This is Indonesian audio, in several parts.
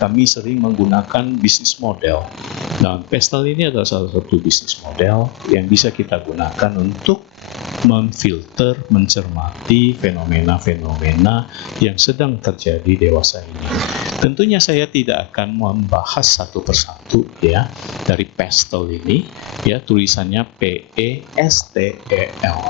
kami sering menggunakan bisnis model. Nah, Pestel ini adalah salah satu bisnis model yang bisa kita gunakan untuk memfilter, mencermati fenomena-fenomena yang sedang terjadi dewasa ini. Tentunya saya tidak akan membahas satu persatu ya dari Pestel ini, ya tulisannya PESTEL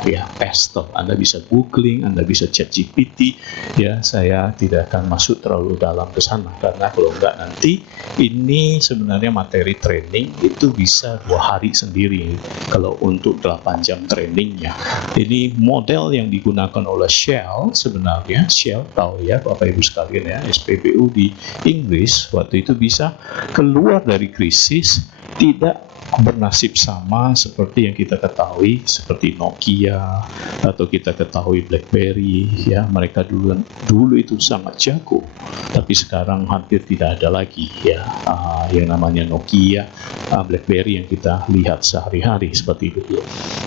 ya, Pestel. Anda bisa googling, Anda bisa chat GPT ya. Saya tidak akan masuk terlalu dalam ke sana karena kalau enggak nanti ini sebenarnya materi training itu bisa 2 hari sendiri kalau untuk 8 jam trainingnya. Ini model yang digunakan oleh Shell sebenarnya. Shell tahu ya Bapak Ibu sekalian ya, SPBU di Inggris waktu itu bisa keluar dari krisis tidak bernasib sama seperti yang kita ketahui seperti Nokia atau kita ketahui BlackBerry ya. Mereka dulu itu sangat jago tapi sekarang hampir tidak ada lagi ya yang namanya Nokia, BlackBerry yang kita lihat sehari-hari seperti itu.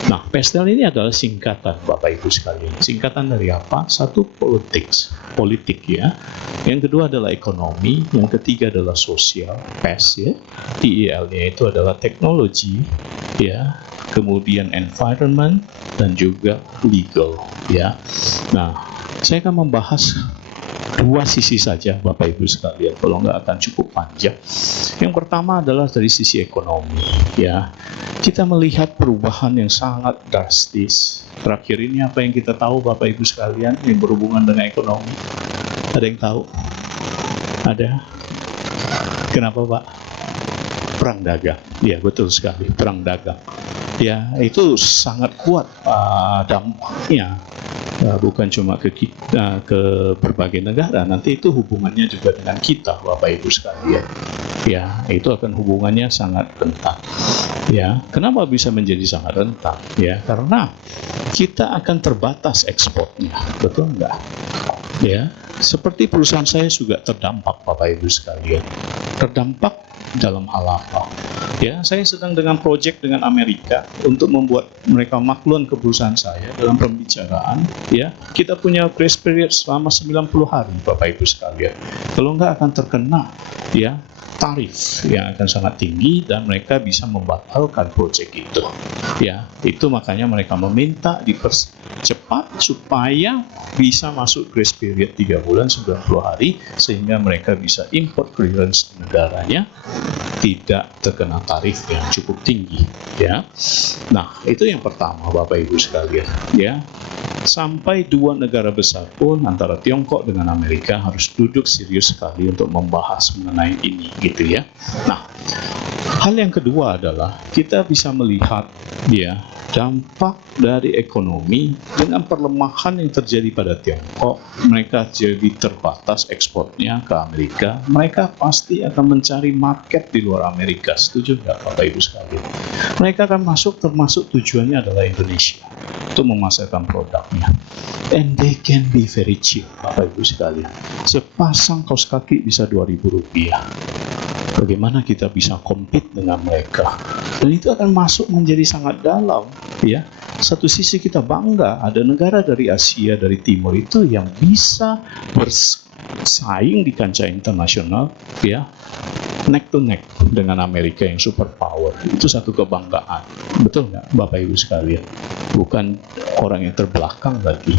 Nah, Pestel ini adalah singkatan Bapak Ibu sekalian. Singkatan dari apa? Satu politik ya. Yang kedua adalah ekonomi, yang ketiga adalah sosial, PES ya. TEL-nya itu adalah teknologi ya, kemudian environment dan juga legal ya. Nah, saya akan membahas 2 sisi saja Bapak Ibu sekalian, kalau nggak akan cukup panjang. Yang pertama adalah dari sisi ekonomi ya. Kita melihat perubahan yang sangat drastis. Terakhir ini apa yang kita tahu Bapak Ibu sekalian yang berhubungan dengan ekonomi? Ada yang tahu? Ada? Kenapa Pak? Perang dagang. Ya betul sekali, perang dagang. Ya itu sangat kuat dampaknya. Bukan cuma ke berbagai negara, nanti itu hubungannya juga dengan kita Bapak Ibu sekalian ya, itu akan hubungannya sangat rentan ya. Kenapa bisa menjadi sangat rentan ya? Karena kita akan terbatas ekspornya, betul enggak ya? Seperti perusahaan saya juga terdampak Bapak Ibu sekalian. Terdampak dalam hal apa? Ya, saya sedang dengan proyek dengan Amerika untuk membuat mereka maklun ke perusahaan saya dalam pembicaraan. Ya, kita punya grace period selama 90 hari, Bapak Ibu sekalian. Kalau enggak akan terkena ya tarif yang akan sangat tinggi dan mereka bisa membatalkan proyek itu. Ya, itu makanya mereka meminta dipercepat supaya bisa masuk grace period 3 bulan 90 hari sehingga mereka bisa import clearance negaranya tidak terkena tarif yang cukup tinggi ya. Nah, itu yang pertama Bapak Ibu sekalian ya. Sampai 2 negara besar pun antara Tiongkok dengan Amerika harus duduk serius sekali untuk membahas mengenai ini gitu ya. Nah, hal yang kedua adalah kita bisa melihat ya dampak dari ekonomi dengan perlemahan yang terjadi pada Tiongkok. Mereka jadi terbatas ekspornya ke Amerika. Mereka pasti akan mencari market di luar Amerika. Setuju nggak Bapak Ibu sekalian? Mereka akan masuk, termasuk tujuannya adalah Indonesia untuk memasarkan produknya. And they can be very cheap Bapak Ibu sekalian. Sepasang kaos kaki bisa Rp2.000. Bagaimana kita bisa compete dengan mereka? Dan itu akan masuk menjadi sangat dalam ya. Satu sisi kita bangga ada negara dari Asia, dari Timur itu yang bisa bersaing di kancah internasional ya, neck to neck dengan Amerika yang superpower. Itu satu kebanggaan. Betul nggak Bapak Ibu sekalian? Bukan orang yang terbelakang lagi.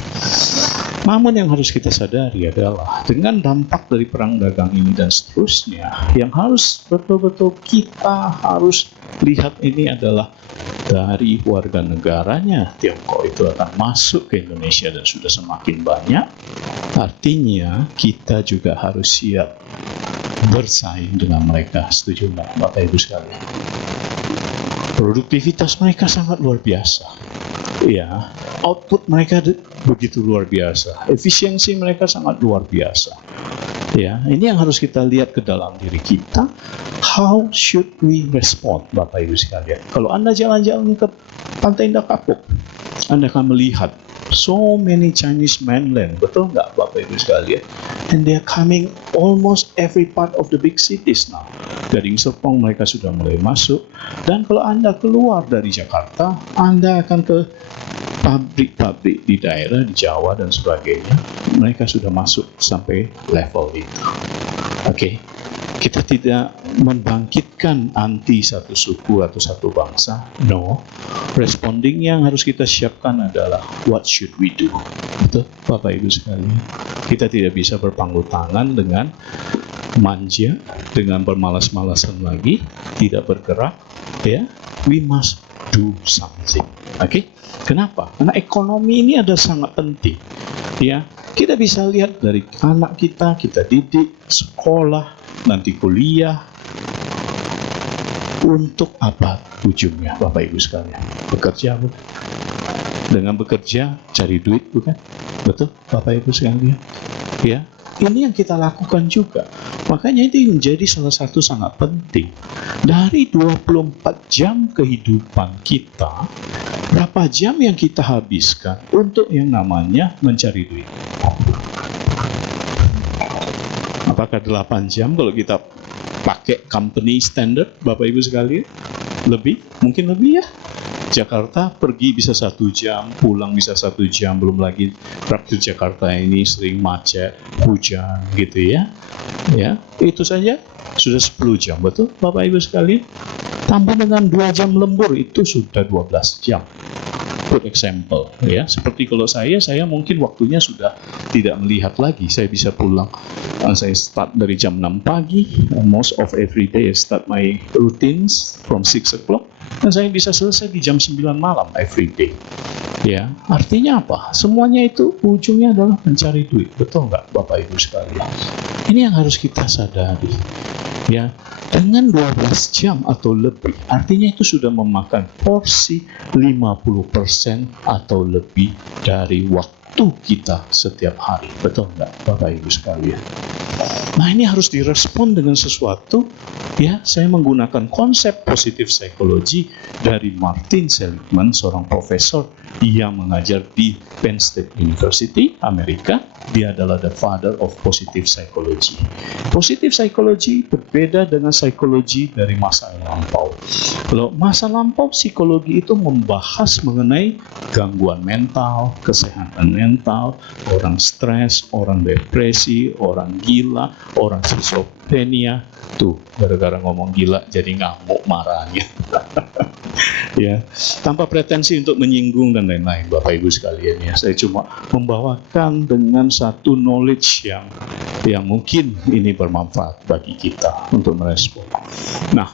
Namun yang harus kita sadari adalah dengan dampak dari perang dagang ini dan seterusnya, yang harus betul-betul kita harus lihat ini adalah dari warga negaranya Tiongkok itu akan masuk ke Indonesia dan sudah semakin banyak. Artinya kita juga harus siap bersaing dengan mereka. Setuju nggak Bapak Ibu sekalian? Produktivitas mereka sangat luar biasa. Ya, output mereka begitu luar biasa, efisiensi mereka sangat luar biasa. Ya, ini yang harus kita lihat ke dalam diri kita. How should we respond, Bapak Ibu sekalian? Kalau Anda jalan-jalan ke Pantai Indah Kapuk, Anda akan melihat so many Chinese mainland, betul nggak Bapak Ibu sekalian? And they are coming almost every part of the big cities now. Gading Serpong mereka sudah mulai masuk. Dan kalau Anda keluar dari Jakarta, Anda akan ke pabrik-pabrik di daerah di Jawa dan sebagainya. Mereka sudah masuk sampai level itu. Oke. Kita tidak membangkitkan anti satu suku atau satu bangsa. No. Responding yang harus kita siapkan adalah what should we do. Betul, Bapak Ibu sekalian. Kita tidak bisa berpangku tangan dengan manja, dengan bermalas-malasan lagi, tidak bergerak, ya. We must do something. Oke? Kenapa? Karena ekonomi ini ada sangat penting. Ya, kita bisa lihat dari anak kita didik, sekolah, nanti kuliah. Untuk apa ujungnya, Bapak Ibu sekalian? Bekerja, bukan? Dengan bekerja cari duit, bukan? Betul, Bapak Ibu sekalian? Ya, ini yang kita lakukan juga. Makanya itu menjadi salah satu sangat penting. Dari 24 jam kehidupan kita, berapa jam yang kita habiskan untuk yang namanya mencari duit? Apakah 8 jam kalau kita pakai company standard, Bapak Ibu sekalian? Lebih? Mungkin lebih ya. Jakarta pergi bisa 1 jam, pulang bisa 1 jam, belum lagi traktir Jakarta ini sering macet, hujan gitu ya. Ya, itu saja sudah 10 jam, betul Bapak Ibu sekalian? Tambah dengan 2 jam lembur, itu sudah 12 jam. Good example, ya. Seperti kalau saya mungkin waktunya sudah tidak melihat lagi. Saya bisa pulang, saya start dari jam 6 pagi, most of every day I start my routines from 6 o'clock, dan saya bisa selesai di jam 9 malam every day. Ya, artinya apa? Semuanya itu ujungnya adalah mencari duit, betul nggak Bapak Ibu sekalian? Ini yang harus kita sadari. Ya, dengan 12 jam atau lebih, artinya itu sudah memakan porsi 50% atau lebih dari waktu kita setiap hari. Betul nggak, Bapak Ibu sekalian? Nah, ini harus direspon dengan sesuatu. Ya, saya menggunakan konsep positif psikologi dari Martin Seligman, seorang profesor yang mengajar di Penn State University, Amerika. Dia adalah the father of positive psychology. Positive psychology berbeda dengan psikologi dari masa lampau. Kalau masa lampau, psikologi itu membahas mengenai gangguan mental, kesehatan mental, orang stres, orang depresi, orang gila, orang schizophrenia. Tuh, gara-gara ngomong gila jadi ngamuk marahnya. Ya, tanpa pretensi untuk menyinggung dan lain-lain, Bapak Ibu sekalian ya. Saya cuma membawakan dengan satu knowledge yang mungkin ini bermanfaat bagi kita untuk merespon. Nah,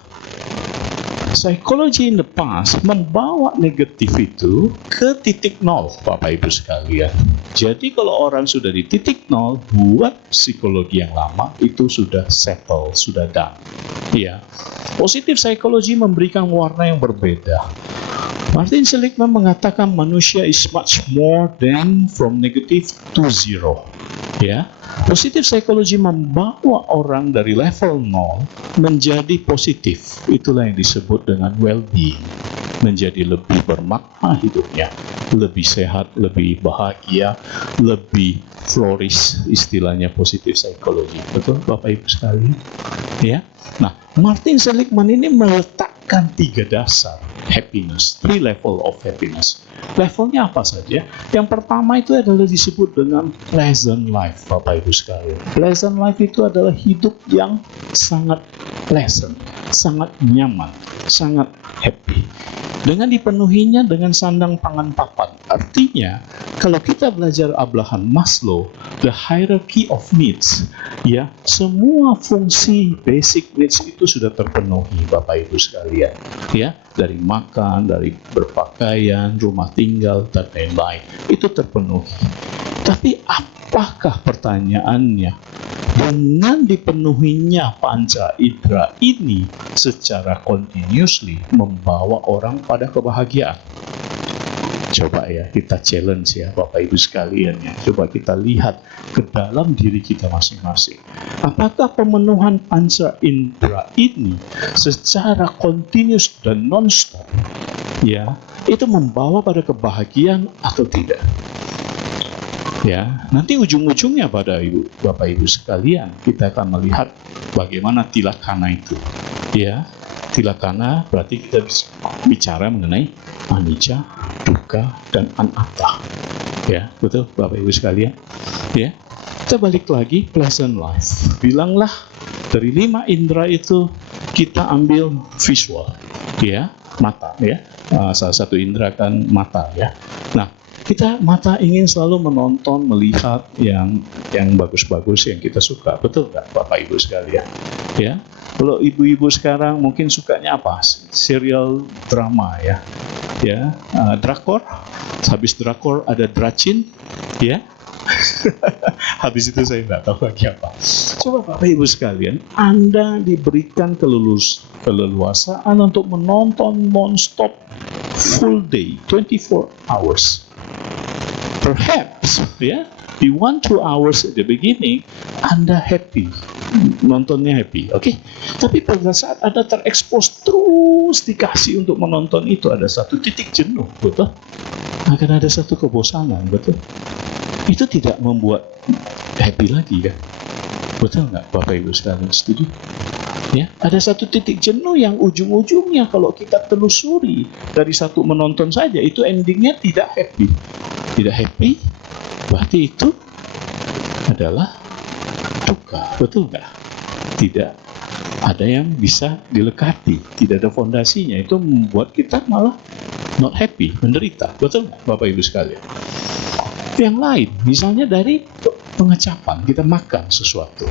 psychology in the past membawa negatif itu ke titik nol, Bapak Ibu sekalian. Jadi kalau orang sudah di titik nol, buat psikologi yang lama itu sudah settle, sudah done. Ya, positif psikologi memberikan warna yang berbeda. Martin Seligman mengatakan manusia is much more than from negative to zero. Ya, positif psikologi membawa orang dari level 0 menjadi positif. Itulah yang disebut dengan well-being. Menjadi lebih bermakna hidupnya, lebih sehat, lebih bahagia, lebih flourish, istilahnya positif psikologi. Betul Bapak Ibu sekalian? Ya. Nah, Martin Seligman ini meletakkan 3 dasar happiness, 3 level of happiness. Levelnya apa saja? Yang pertama itu adalah disebut dengan pleasant life, Bapak Ibu sekalian. Pleasant life itu adalah hidup yang sangat pleasant, sangat nyaman, sangat happy. Dengan dipenuhinya dengan sandang pangan papan. Artinya, kalau kita belajar Abraham Maslow, the hierarchy of needs, ya, semua fungsi basic needs itu sudah terpenuhi, Bapak Ibu sekalian. Ya, dari makan, dari berpakaian, rumah tinggal, dan lain-lain, itu terpenuhi. Tapi apakah pertanyaannya, dengan dipenuhinya panca indera ini secara continuously membawa orang pada kebahagiaan? Coba ya kita challenge ya Bapak Ibu sekalian ya. Coba kita lihat ke dalam diri kita masing-masing. Apakah pemenuhan panca indera ini secara continuous dan non-stop ya, itu membawa pada kebahagiaan atau tidak? Ya, nanti ujung-ujungnya pada Bapak Ibu sekalian, kita akan melihat bagaimana tilakana itu. Ya, tilakana berarti kita bicara mengenai anicca, dukkha, dan anatta. Ya, betul Bapak Ibu sekalian. Ya, kita balik lagi pleasant life. Bilanglah Dari 5 indera itu kita ambil visual, ya, mata, ya. Salah satu indera kan mata, ya. Nah, kita mata ingin selalu menonton, melihat yang bagus-bagus yang kita suka, betul nggak, Bapak Ibu sekalian? Ya, kalau ibu-ibu sekarang mungkin sukanya apa? Serial drama, ya, drakor. Habis drakor ada dracin, ya. Habis itu saya nggak tahu lagi apa. Coba Bapak Ibu sekalian, Anda diberikan keleluasaan untuk menonton non-stop full day, 24 hours. Perhaps, ya, di 1-2 hours at the beginning, Anda happy, nontonnya happy, oke? Tapi pada saat Anda terekspos terus dikasih untuk menonton itu, ada satu titik jenuh, betul? Akan ada satu kebosanan, betul? Itu tidak membuat happy lagi, kan? Betul nggak, Bapak Ibu sekalian? Setuju? Ya, ada satu titik jenuh yang ujung-ujungnya kalau kita telusuri dari satu menonton saja, itu endingnya tidak happy. Tidak happy, berarti itu adalah duka, betul nggak? Tidak ada yang bisa dilekati, tidak ada fondasinya, itu membuat kita malah not happy, menderita, betul nggak, Bapak Ibu sekalian? Yang lain, misalnya dari pengecapan, kita makan sesuatu.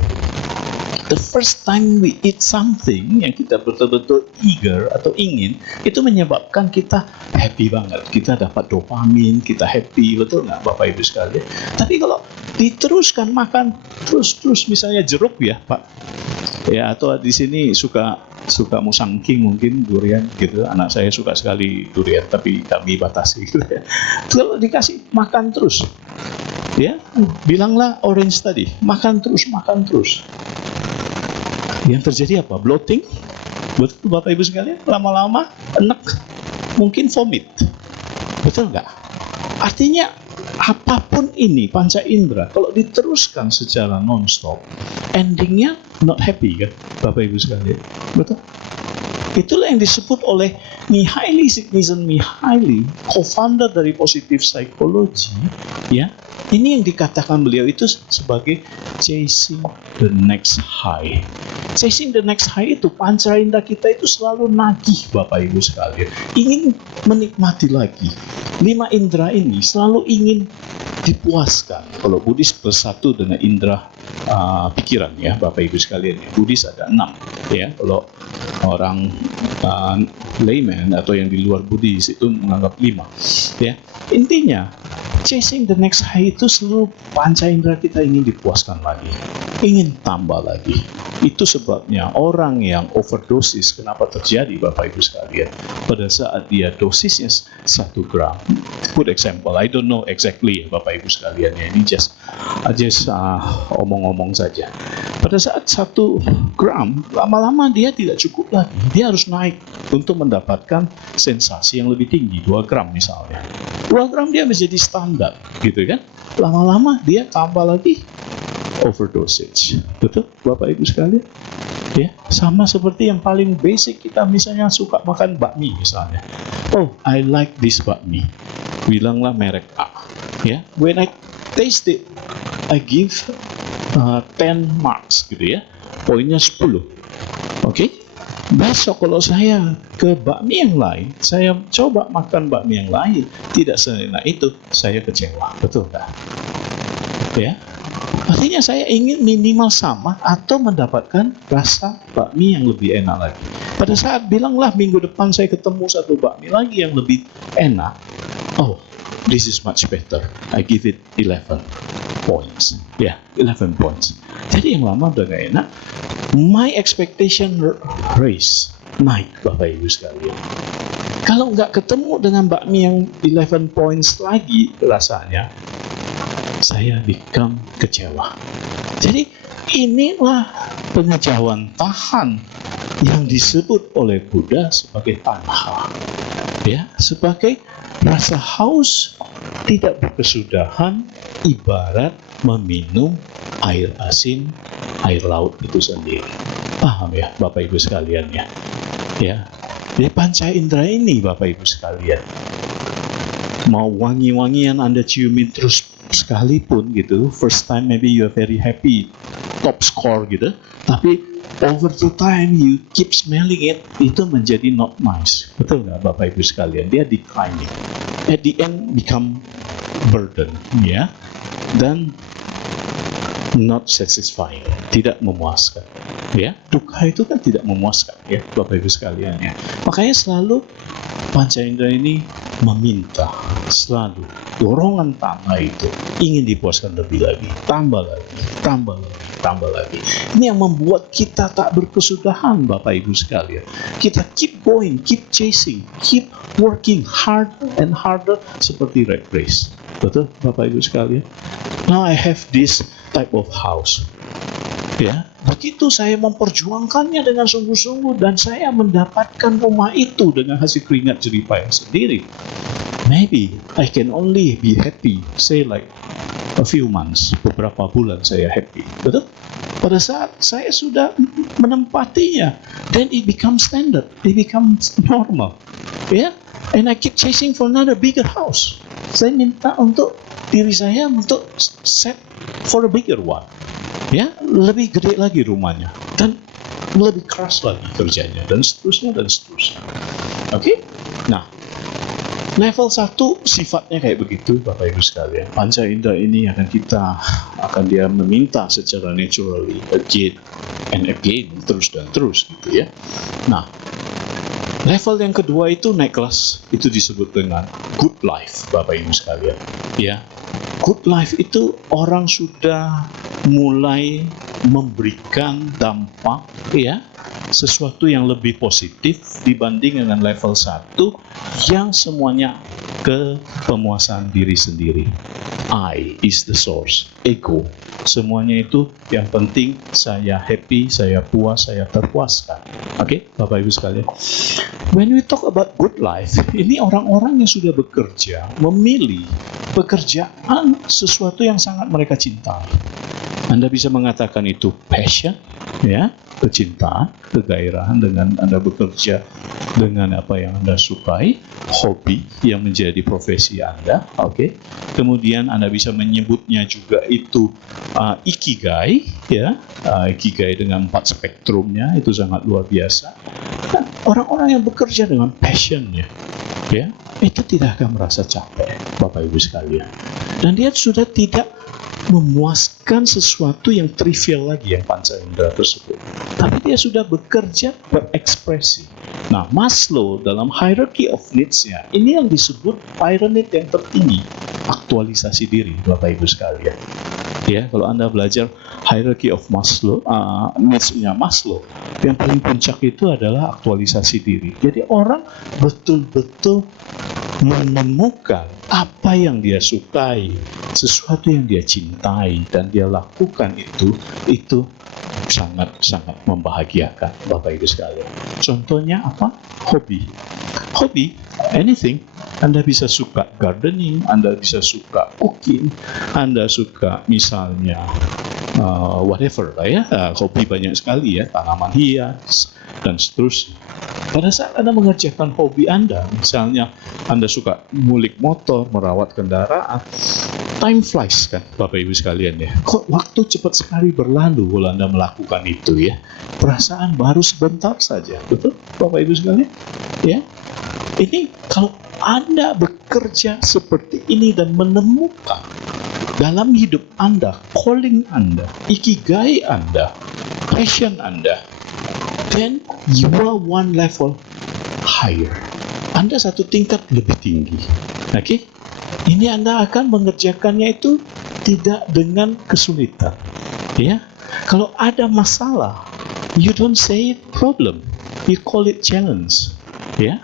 The first time we eat something yang kita betul-betul eager atau ingin, itu menyebabkan kita happy banget. Kita dapat dopamin, kita happy, betul nggak, Bapak Ibu sekalian? Tapi kalau diteruskan makan terus misalnya jeruk, ya Pak, ya, atau di sini suka musangking mungkin, durian gitu. Anak saya suka sekali durian, tapi kami batasi gitu, ya. Kalau dikasih makan terus, ya, bilanglah orange tadi, makan terus. Yang terjadi apa? Bloating, betul Bapak Ibu sekalian? Lama-lama enek, mungkin vomit, betul nggak? Artinya apapun ini panca indera, kalau diteruskan secara non-stop, endingnya not happy, kan, Bapak Ibu sekalian? Betul? Itulah yang disebut oleh Mihaly Csikszentmihalyi, co-founder dari positive psychology, ya. Ini yang dikatakan beliau itu sebagai chasing the next high. Chasing the next high itu panca indera kita itu selalu nagih, Bapak Ibu sekalian, ingin menikmati lagi. 5 indera ini selalu ingin dipuaskan. Kalau Buddhis bersatu dengan indera pikiran, ya, Bapak Ibu sekalian. Buddhis ada 6, ya. Kalau orang layman atau yang di luar Buddhis itu menganggap 5, ya. Intinya chasing the next high itu selalu panca indera kita ingin dipuaskan lagi, ingin tambah lagi. Itu sebabnya orang yang overdosis, kenapa terjadi, Bapak Ibu sekalian? Pada saat dia dosisnya 1 gram, good example, I don't know exactly, Bapak Ibu sekalian, ya, ini just omong-omong saja. Pada saat 1 gram, lama-lama dia tidak cukup lagi, dia harus naik untuk mendapatkan sensasi yang lebih tinggi, 2 gram misalnya. 2 gram dia menjadi standar, gitu kan? Lama-lama dia tambah lagi, overdosage. Betul, Bapak Ibu sekalian? Ya, sama seperti yang paling basic, kita misalnya suka makan bakmi misalnya. Oh, I like this bakmi. Bilanglah merek A. Ya, when I taste it, I give 10 marks, gitu ya. Poinnya 10. Oke? Besok kalau saya ke bakmi yang lain, saya coba makan bakmi yang lain, tidak seenak itu, saya kecewa. Betul nggak? Ya, artinya saya ingin minimal sama atau mendapatkan rasa bakmi yang lebih enak lagi. Pada saat bilanglah minggu depan saya ketemu 1 bakmi lagi yang lebih enak, oh, this is much better, I give it 11 points. Ya, 11 points. Jadi yang lama udah gak enak, my expectation raise, naik, Bapak Ibu sekalian. Kalau nggak ketemu dengan bakmi yang 11 points lagi rasanya, saya become kecewa. Jadi inilah pengejauhan tahan yang disebut oleh Buddha sebagai tanha, ya, sebagai rasa haus tidak berkesudahan, ibarat meminum air asin, air laut itu sendiri. Paham ya, Bapak Ibu sekalian, ya? Ya, jadi panca indera ini, Bapak Ibu sekalian, mau wangi-wangian Anda ciumin terus sekalipun gitu, first time maybe you are very happy, top score gitu, tapi over the time you keep smelling it, itu menjadi not nice. Betul nggak Bapak Ibu sekalian? Dia declining. At the end become burden, ya, dan not satisfying, tidak memuaskan. Ya, duka itu kan tidak memuaskan, ya Bapak Ibu sekalian, ya. Makanya selalu panca indera ini meminta, selalu dorongan tanah itu ingin dipuaskan lebih lagi, tambah lagi, tambah lagi, tambah lagi. Ini yang membuat kita tak berkesudahan, Bapak Ibu sekalian. Kita keep going, keep chasing, keep working hard and harder seperti rat race. Betul Bapak Ibu sekalian? Now I have this type of house. Ya, begitu saya memperjuangkannya dengan sungguh-sungguh dan saya mendapatkan rumah itu dengan hasil keringat jerih payah sendiri. Maybe I can only be happy, say like a few months, beberapa bulan saya happy. Betul? Pada saat saya sudah menempatinya, then it becomes standard, it becomes normal. Ya, and I keep chasing for another bigger house. Saya minta untuk diri saya untuk set for a bigger one. Ya, lebih gede lagi rumahnya dan lebih keras lagi kerjanya dan seterusnya dan seterusnya. Oke? Nah, level 1 sifatnya kayak begitu Bapak Ibu sekalian. Panca indera ini akan dia meminta secara naturally again and again, terus dan terus gitu ya. Nah, level yang kedua itu naik kelas, itu disebut dengan good life Bapak Ibu sekalian. Ya. Good life itu orang sudah mulai memberikan dampak, ya, sesuatu yang lebih positif dibanding dengan level 1 yang semuanya ke pemuasan diri sendiri. I is the source, ego. Semuanya itu yang penting saya happy, saya puas, saya terpuaskan. Oke, Bapak Ibu sekalian. When we talk about good life, ini orang-orang yang sudah bekerja, memilih pekerjaan sesuatu yang sangat mereka cintai. Anda bisa mengatakan itu passion, ya, kecintaan, kegairahan dengan Anda bekerja dengan apa yang Anda sukai, hobi yang menjadi profesi Anda, oke. Kemudian Anda bisa menyebutnya juga itu ikigai, ya, ikigai dengan 4 spektrumnya itu sangat luar biasa. Nah, orang-orang yang bekerja dengan passionnya, ya, itu tidak akan merasa capek, Bapak Ibu sekalian. Dan dia sudah tidak memuaskan sesuatu yang trivial lagi yang panca indera tersebut. Tapi dia sudah bekerja berekspresi. Nah, Maslow dalam hierarchy of needs-nya, ini yang disebut pyramid yang tertinggi, aktualisasi diri, Bapak Ibu sekalian. Ya, kalau Anda belajar hierarchy of Maslow, needs-nya Maslow, yang paling puncak itu adalah aktualisasi diri. Jadi orang betul-betul menemukan apa yang dia sukai, sesuatu yang dia cintai dan dia lakukan itu sangat-sangat membahagiakan Bapak Ibu sekalian. Contohnya apa? Hobi, anything. Anda bisa suka gardening, Anda bisa suka cooking, Anda suka misalnya whatever lah ya, hobi banyak sekali ya, tanaman hias dan seterusnya. Pada saat Anda mengerjakan hobi Anda, misalnya Anda suka ngulik motor, merawat kendaraan, time flies kan Bapak Ibu sekalian ya. Kok waktu cepat sekali berlalu kalau Anda melakukan itu ya. Perasaan baru sebentar saja, betul Bapak Ibu sekalian? Ya. Ini kalau Anda bekerja seperti ini dan menemukan dalam hidup Anda, calling Anda, ikigai Anda, passion Anda, then you are one level higher. Anda satu tingkat lebih tinggi. Oke? Ini Anda akan mengerjakannya itu tidak dengan kesulitan. Ya. Kalau ada masalah, you don't say it problem. You call it challenge. Ya.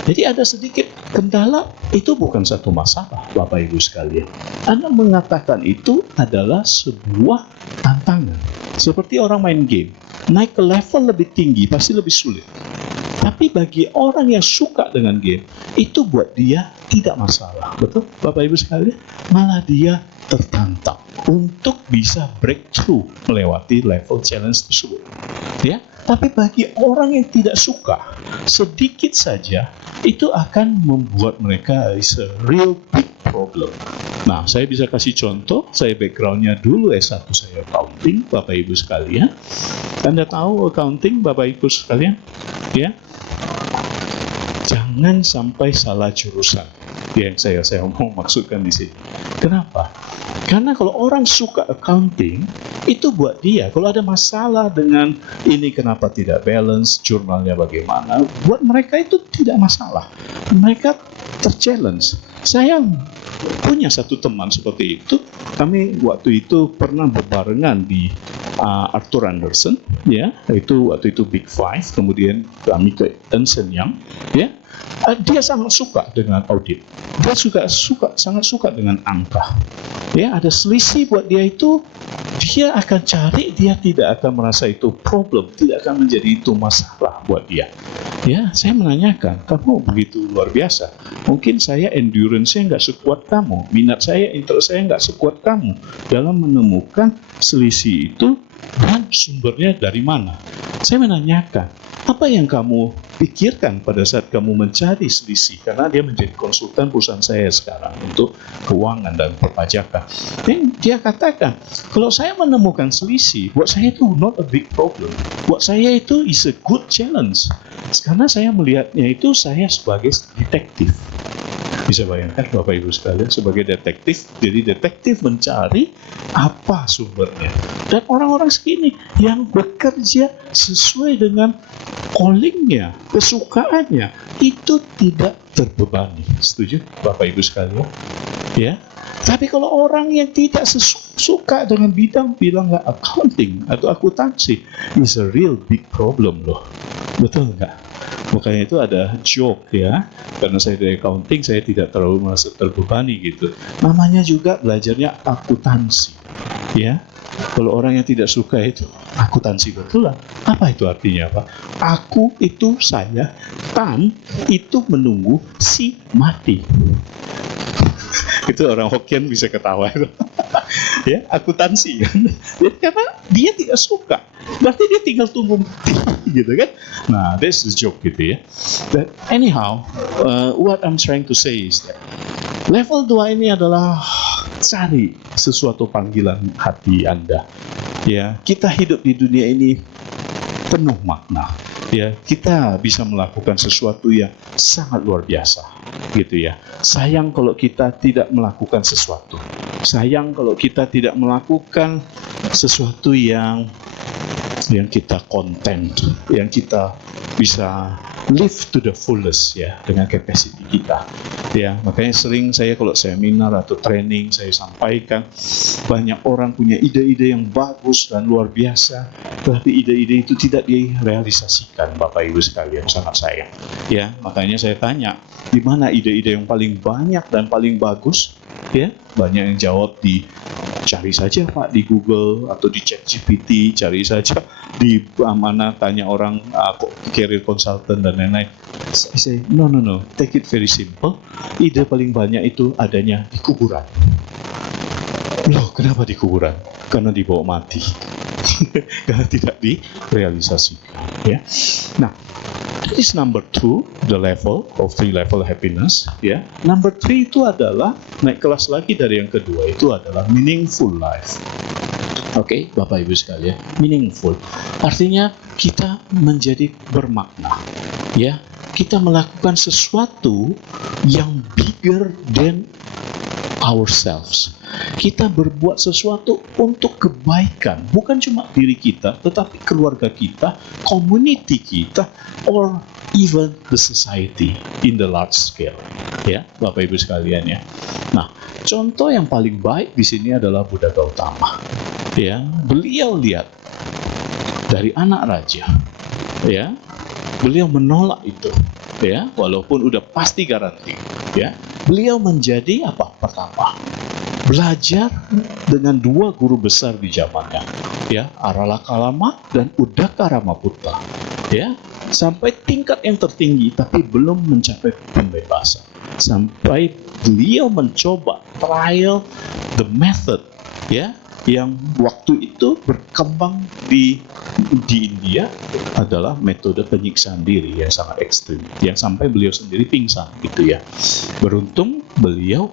Jadi ada sedikit kendala, itu bukan satu masalah, Bapak Ibu sekalian. Anda mengatakan itu adalah sebuah tantangan. Seperti orang main game, naik ke level lebih tinggi pasti lebih sulit. Tapi bagi orang yang suka dengan game, itu buat dia tidak masalah. Betul, Bapak Ibu sekalian? Malah dia tertantang untuk bisa breakthrough melewati level challenge tersebut. Ya, tapi bagi orang yang tidak suka, sedikit saja itu akan membuat mereka is a real big problem. Nah, saya bisa kasih contoh. Saya backgroundnya dulu S1 saya accounting, Bapak Ibu sekalian. Anda tahu accounting, Bapak Ibu sekalian? Ya, jangan sampai salah jurusan. Yang saya mau maksudkan di sini. Kenapa? Karena kalau orang suka accounting, itu buat dia. Kalau ada masalah dengan ini kenapa tidak balance, jurnalnya bagaimana, buat mereka itu tidak masalah. Mereka terchallenge. Saya punya satu teman seperti itu. Kami waktu itu pernah berbarengan di Arthur Andersen, ya, itu waktu itu Big Five. Kemudian kami ke Ernst & Young, ya. Dia sangat suka dengan audit. Dia sangat suka dengan angka. Ya, ada selisih buat dia itu, dia akan cari, dia tidak akan merasa itu problem, tidak akan menjadi itu masalah buat dia. Ya, saya menanyakan, kamu begitu luar biasa. Mungkin saya endurance-nya nggak sekuat kamu, minat saya, interest saya nggak sekuat kamu dalam menemukan selisih itu dan sumbernya dari mana. Saya menanyakan, apa yang kamu pikirkan pada saat kamu mencari selisih? Karena dia menjadi konsultan perusahaan saya sekarang untuk keuangan dan perpajakan. Dan dia katakan, kalau saya menemukan selisih, buat saya itu not a big problem. Buat saya itu is a good challenge. Karena saya melihatnya itu saya sebagai detektif. Bisa bayangkan Bapak Ibu sekalian, sebagai detektif, jadi detektif mencari apa sumbernya. Dan orang-orang segini yang bekerja sesuai dengan callingnya, kesukaannya, itu tidak terbebani. Setuju Bapak Ibu sekalian? Ya. Tapi kalau orang yang tidak suka dengan bidang, bilanglah accounting atau akuntansi, is a real big problem loh. Betul nggak? Makanya itu ada joke ya, karena saya dari accounting, saya tidak terlalu merasa terbebani gitu. Namanya juga belajarnya akuntansi, ya. Kalau orang yang tidak suka itu akuntansi betulan. Apa itu artinya, Pak? Aku itu saya, tan itu menunggu si mati. Itu orang Hokkien bisa ketawa itu. Ya, akuntansi kan. Jadi karena dia tidak suka, berarti dia tinggal tunggu gitu kan. Nah, that's the joke gitu ya. But anyhow, what I'm trying to say is that level 2 ini adalah cari sesuatu panggilan hati Anda. Ya, kita hidup di dunia ini penuh makna. Ya, kita bisa melakukan sesuatu yang sangat luar biasa, gitu ya. Sayang kalau kita tidak melakukan sesuatu. Sayang kalau kita tidak melakukan sesuatu yang kita content, yang kita bisa live to the fullest ya, dengan capacity kita. Ya, makanya sering saya kalau seminar atau training saya sampaikan, banyak orang punya ide-ide yang bagus dan luar biasa, tapi ide-ide itu tidak direalisasikan, Bapak Ibu sekalian, sangat sayang. Ya, makanya saya tanya, di mana ide-ide yang paling banyak dan paling bagus? Ya, banyak yang jawab cari saja Pak di Google atau di ChatGPT, cari saja di mana, tanya orang career consultant dan lain-lain. Saya say, no, take it very simple. Ide paling banyak itu adanya di kuburan. Loh, kenapa di kuburan? Karena dibawa mati. Karena tidak direalisasikan. Ya. Nah, that is number 2, the level of 3 level happiness. Ya. Number 3 itu adalah naik kelas lagi dari yang kedua, itu adalah meaningful life. Oke, Bapak Ibu sekalian, meaningful artinya kita menjadi bermakna. Ya, kita melakukan sesuatu yang bigger than ourselves. Kita berbuat sesuatu untuk kebaikan, bukan cuma diri kita, tetapi keluarga kita, community kita, or even the society in the large scale. Ya, Bapak Ibu sekalian ya. Nah, contoh yang paling baik di sini adalah Buddha Gautama. Ya, beliau lihat dari anak raja. Ya, beliau menolak itu. Ya, walaupun udah pasti garanti. Ya, beliau menjadi apa? Pertama, belajar dengan 2 guru besar di zamannya, ya, Aralakalama dan Udaka Ramaputta, ya, sampai tingkat yang tertinggi, tapi belum mencapai pembebasan. Sampai beliau mencoba trial the method, ya, yang waktu itu berkembang di India adalah metode penyiksaan diri yang sangat ekstrim, yang sampai beliau sendiri pingsan gitu ya. Beruntung beliau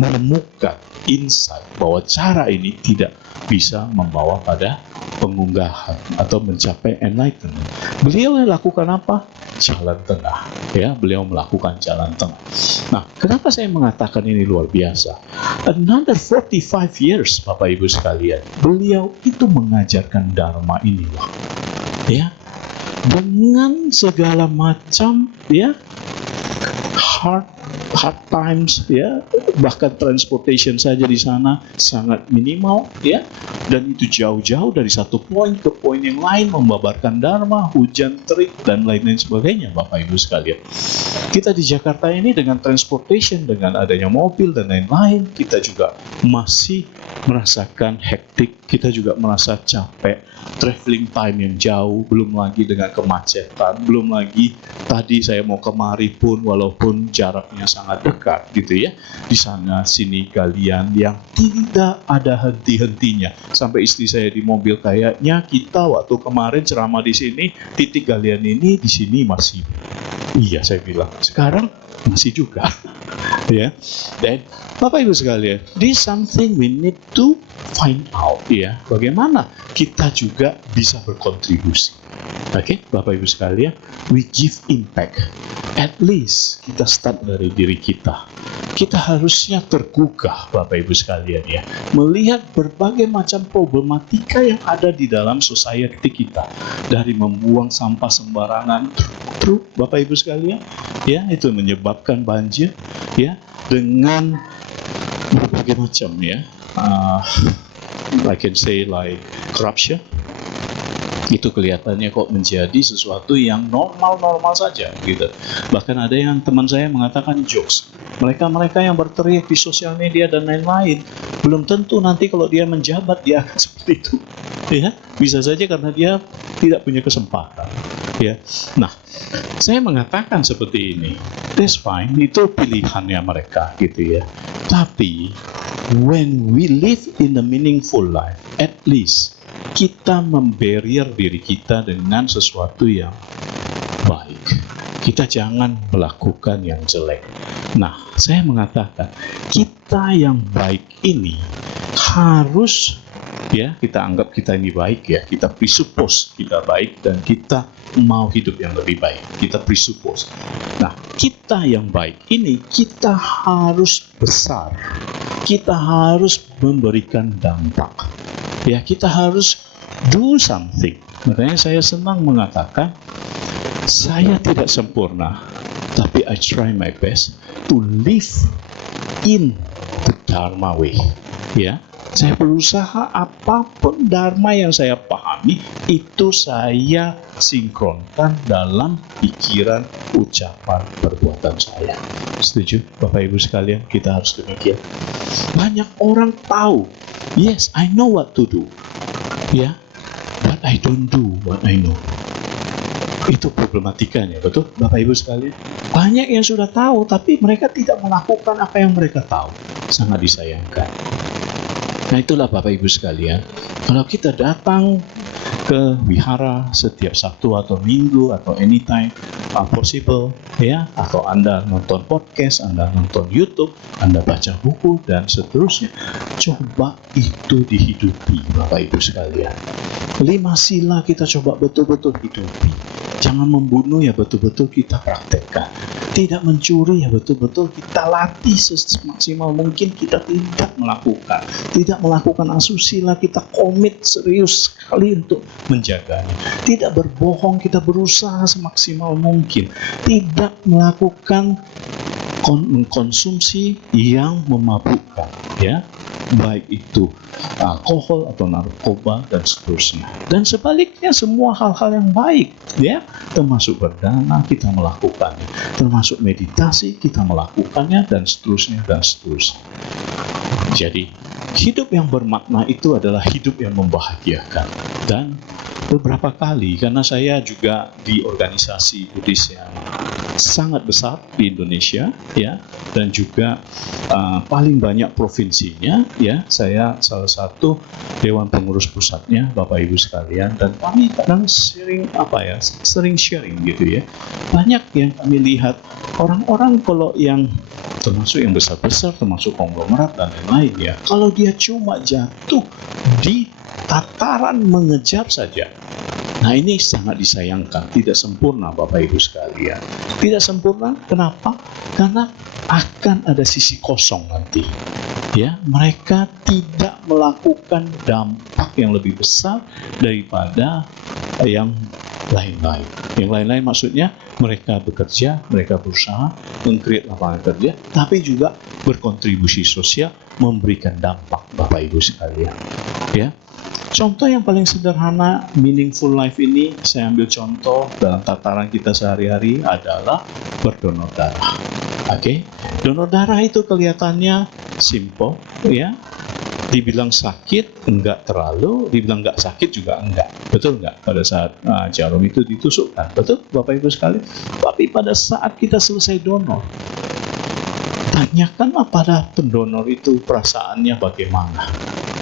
menemukan insight bahwa cara ini tidak bisa membawa pada pengunggahan atau mencapai enlightenment. Beliau lakukan apa? Jalan tengah, ya, beliau melakukan jalan tengah. Nah, kenapa saya mengatakan ini luar biasa? Another 45 years, Bapak Ibu sekalian, beliau itu mengajarkan Dharma ini loh, ya, dengan segala macam, ya, hard times, ya, bahkan transportation saja di sana sangat minimal, ya, dan itu jauh-jauh dari satu poin ke poin yang lain membabarkan Dharma, hujan terik dan lain-lain sebagainya. Bapak Ibu sekalian, kita di Jakarta ini dengan transportation, dengan adanya mobil dan lain-lain, kita juga masih merasakan hektik, kita juga merasa capek, traveling time yang jauh, belum lagi dengan kemacetan, belum lagi tadi saya mau kemari pun walaupun jaraknya sangat dekat gitu ya, di sana sini galian yang tidak ada henti-hentinya. Sampai istri saya di mobil, kayaknya kita waktu kemarin ceramah di sini, titik galian ini di sini masih. Iya, saya bilang sekarang masih juga. Ya, dan Bapak Ibu sekalian, this something we need to find out, ya, bagaimana kita juga bisa berkontribusi. Oke, Bapak Ibu sekalian, we give impact. At least kita start dari diri kita. Kita harusnya tergugah, Bapak Ibu sekalian, ya, melihat berbagai macam problematika yang ada di dalam society kita, dari membuang sampah sembarangan, Bapak Ibu sekalian, ya, itu menyebabkan banjir, ya, dengan berbagai macam, ya, I can say like corruption. Itu kelihatannya kok menjadi sesuatu yang normal-normal saja gitu. Bahkan ada yang teman saya mengatakan jokes. Mereka yang berteriak di sosial media dan lain-lain, belum tentu nanti kalau dia menjabat dia akan seperti itu. Ya, bisa saja karena dia tidak punya kesempatan. Ya. Nah, saya mengatakan seperti ini. That's fine, itu pilihannya mereka gitu ya. Tapi when we live in a meaningful life, at least kita membarier diri kita dengan sesuatu yang baik. Kita jangan melakukan yang jelek. Nah, saya mengatakan kita yang baik ini harus, ya, kita anggap kita ini baik, ya, kita presuppose kita baik dan kita mau hidup yang lebih baik. Kita presuppose. Nah, kita yang baik ini kita harus besar. Kita harus memberikan dampak. Ya, kita harus do something. Makanya saya senang mengatakan, saya tidak sempurna, tapi I try my best to live in the Dharma way. Ya, saya berusaha apapun Dharma yang saya pahami, itu saya sinkronkan dalam pikiran, ucapan, perbuatan saya. Setuju, Bapak Ibu sekalian? Kita harus demikian. Banyak orang tahu, yes, I know what to do, ya, but I don't do what I know. Itu problematikanya, betul, Bapak Ibu sekalian? Banyak yang sudah tahu, tapi mereka tidak melakukan apa yang mereka tahu. Sangat disayangkan. Nah, itulah Bapak Ibu sekalian, kalau kita datang ke wihara setiap Sabtu atau Minggu atau anytime possible, ya, atau Anda nonton podcast, Anda nonton YouTube, Anda baca buku dan seterusnya, coba itu dihidupi, Bapak Ibu sekalian. 5 sila kita coba betul-betul hidupi. Jangan membunuh, ya betul-betul kita praktekkan. Tidak mencuri, ya betul-betul kita latih semaksimal mungkin. Kita tidak melakukan asusila, kita komit serius sekali untuk menjaganya. Tidak berbohong, kita berusaha semaksimal mungkin. Tidak melakukan mengkonsumsi yang memabukkan, ya, baik itu alkohol atau narkoba dan seterusnya. Dan sebaliknya semua hal-hal yang baik, ya, termasuk berdana kita melakukannya, termasuk meditasi kita melakukannya dan seterusnya dan seterusnya. Jadi hidup yang bermakna itu adalah hidup yang membahagiakan. Dan beberapa kali, karena saya juga di organisasi Buddhis yang sangat besar di Indonesia, ya, dan juga paling banyak provinsinya, ya. Saya salah satu dewan pengurus pusatnya, Bapak Ibu sekalian, dan kami kadang sering sharing gitu ya. Banyak yang kami lihat orang-orang kalau yang termasuk yang besar-besar, termasuk konglomerat dan lain-lain, ya, kalau dia cuma jatuh di tataran mengejar saja. Nah, ini sangat disayangkan, tidak sempurna Bapak Ibu sekalian. Tidak sempurna, kenapa? Karena akan ada sisi kosong nanti. Ya, mereka tidak melakukan dampak yang lebih besar daripada yang lain-lain. Yang lain-lain maksudnya mereka bekerja, mereka berusaha meng-create lapangan kerja, tapi juga berkontribusi sosial, memberikan dampak Bapak Ibu sekalian. Ya. Contoh yang paling sederhana meaningful life ini, saya ambil contoh dalam tataran kita sehari-hari adalah berdonor darah. Oke, donor darah itu kelihatannya simple, ya. Dibilang sakit enggak terlalu, dibilang enggak sakit juga enggak, betul enggak? Pada saat jarum itu ditusukkan, betul Bapak Ibu sekalian. Tapi pada saat kita selesai donor, tanyakanlah pada pendonor itu perasaannya bagaimana.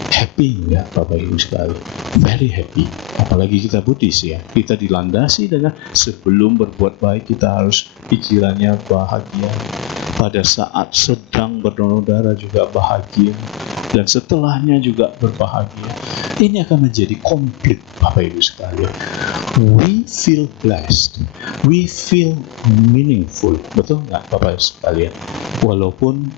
Happy enggak Bapak Ibu sekalian? Very happy. Apalagi kita Buddhis, ya. Kita dilandasi dengan sebelum berbuat baik kita harus pikirannya bahagia. Pada saat sedang berdonor darah juga bahagia. Dan setelahnya juga berbahagia. Ini akan menjadi komplit Bapak Ibu sekalian. We feel blessed. We feel meaningful. Betul nggak Bapak Ibu sekalian? Walaupun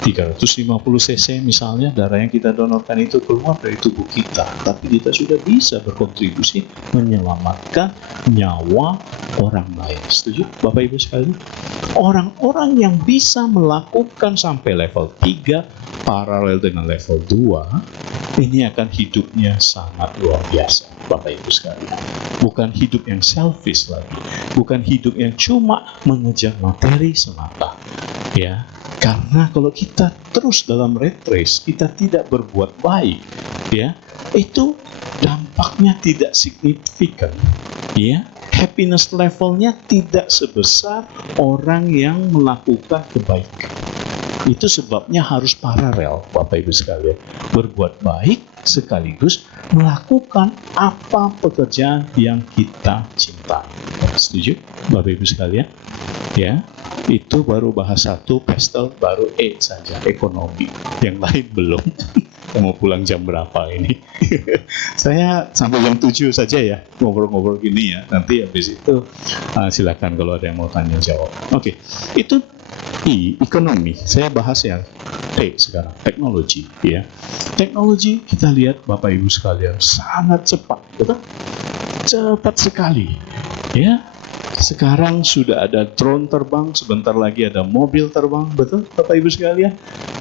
350 cc misalnya darah yang kita donorkan itu keluar dari tubuh kita, tapi kita sudah bisa berkontribusi menyelamatkan nyawa orang lain. Setuju Bapak Ibu sekalian? Orang-orang yang bisa melakukan sampai level 3 paralel dengan level 2, ini akan hidupnya sangat luar biasa Bapak Ibu sekalian. Bukan hidup yang selfish lagi, bukan hidup yang cuma mengejar materi semata, ya. Karena kalau kita terus dalam rat race, kita tidak berbuat baik, ya, itu dampaknya tidak signifikan, ya. Happiness levelnya tidak sebesar orang yang melakukan kebaikan. Itu sebabnya harus paralel, Bapak Ibu sekalian. Berbuat baik sekaligus melakukan apa pekerjaan yang kita cintai. Setuju, Bapak Ibu sekalian? Ya, itu baru bahas 1, pastel baru E saja, ekonomi. Yang lain belum. Mau pulang jam berapa ini? Saya sampai jam 7 saja ya, ngobrol-ngobrol gini ya. Nanti habis itu silakan kalau ada yang mau tanya jawab. Oke, itu I, ekonomi. Saya bahas yang T sekarang, teknologi, ya. Teknologi kita lihat Bapak Ibu sekalian sangat cepat, betul? Cepat sekali, ya. Sekarang sudah ada drone terbang, sebentar lagi ada mobil terbang, betul Bapak Ibu sekalian?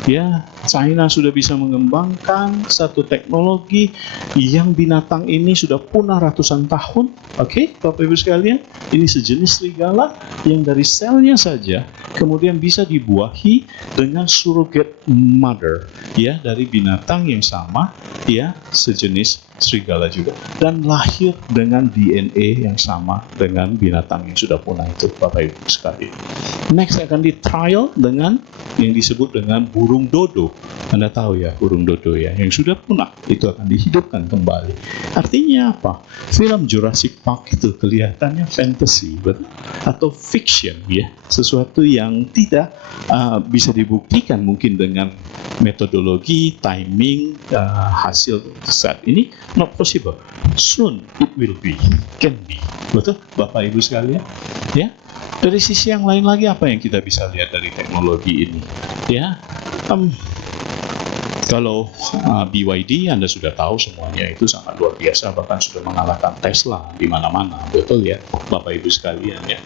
Ya, China sudah bisa mengembangkan satu teknologi yang binatang ini sudah punah ratusan tahun. Oke, Bapak Ibu sekalian, ini sejenis serigala yang dari selnya saja kemudian bisa dibuahi dengan surrogate mother, ya, dari binatang yang sama, ya, sejenis serigala juga, dan lahir dengan DNA yang sama dengan binatang yang sudah punah itu, Bapak Ibu sekalian. Next akan di trial dengan yang disebut dengan burung dodo. Anda tahu ya burung dodo ya, yang sudah punah itu akan dihidupkan kembali. Artinya apa? Film Jurassic Park itu kelihatannya fantasy, betul? Atau fiction, ya, sesuatu yang tidak bisa dibuktikan mungkin dengan metodologi, timing, hasil saat ini not possible. Soon it will be, can be. Betul Bapak Ibu sekalian? Ya. Dari sisi yang lain lagi apa yang kita bisa lihat dari teknologi ini? Ya. Kalau BYD Anda sudah tahu semuanya itu sangat luar biasa, bahkan sudah mengalahkan Tesla di mana-mana, betul ya Bapak Ibu sekalian ya.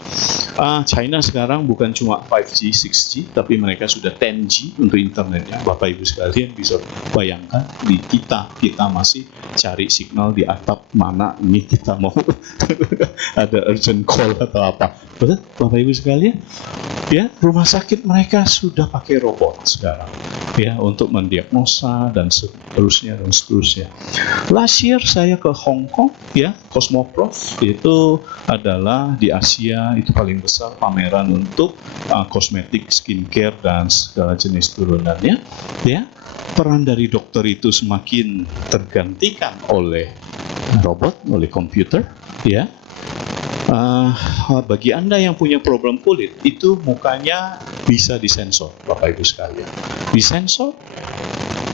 China sekarang bukan cuma 5G, 6G, tapi mereka sudah 10G untuk internetnya. Bapak Ibu sekalian bisa bayangkan di kita masih cari signal di atap mana ini kita mau ada urgent call atau apa, betul Bapak Ibu sekalian? Ya, rumah sakit mereka sudah pakai robot sekarang. ya, untuk mendiagnosa dan seterusnya. Last year saya ke Hong Kong, ya, Cosmoprof itu adalah di Asia itu paling besar pameran untuk kosmetik, skincare dan segala jenis turunannya, ya. Peran dari dokter itu semakin tergantikan oleh robot, oleh komputer, ya. Bagi Anda yang punya problem kulit, itu mukanya bisa disensor, Bapak Ibu sekalian. Disensor,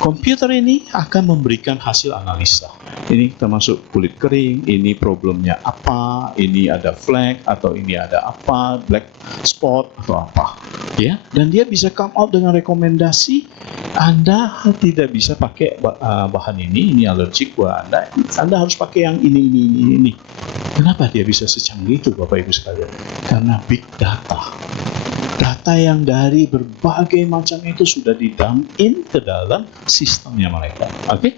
komputer ini akan memberikan hasil analisa. Ini termasuk kulit kering, ini problemnya apa, ini ada flek, atau ini ada apa, black spot, atau apa. Ya, dan dia bisa come out dengan rekomendasi. Anda tidak bisa pakai bahan ini alergik buat Anda. Anda harus pakai yang ini. Kenapa dia bisa secanggih itu, Bapak Ibu sekalian? Karena big data. Data yang dari berbagai macam itu sudah di-dump in ke dalam sistemnya mereka. Oke?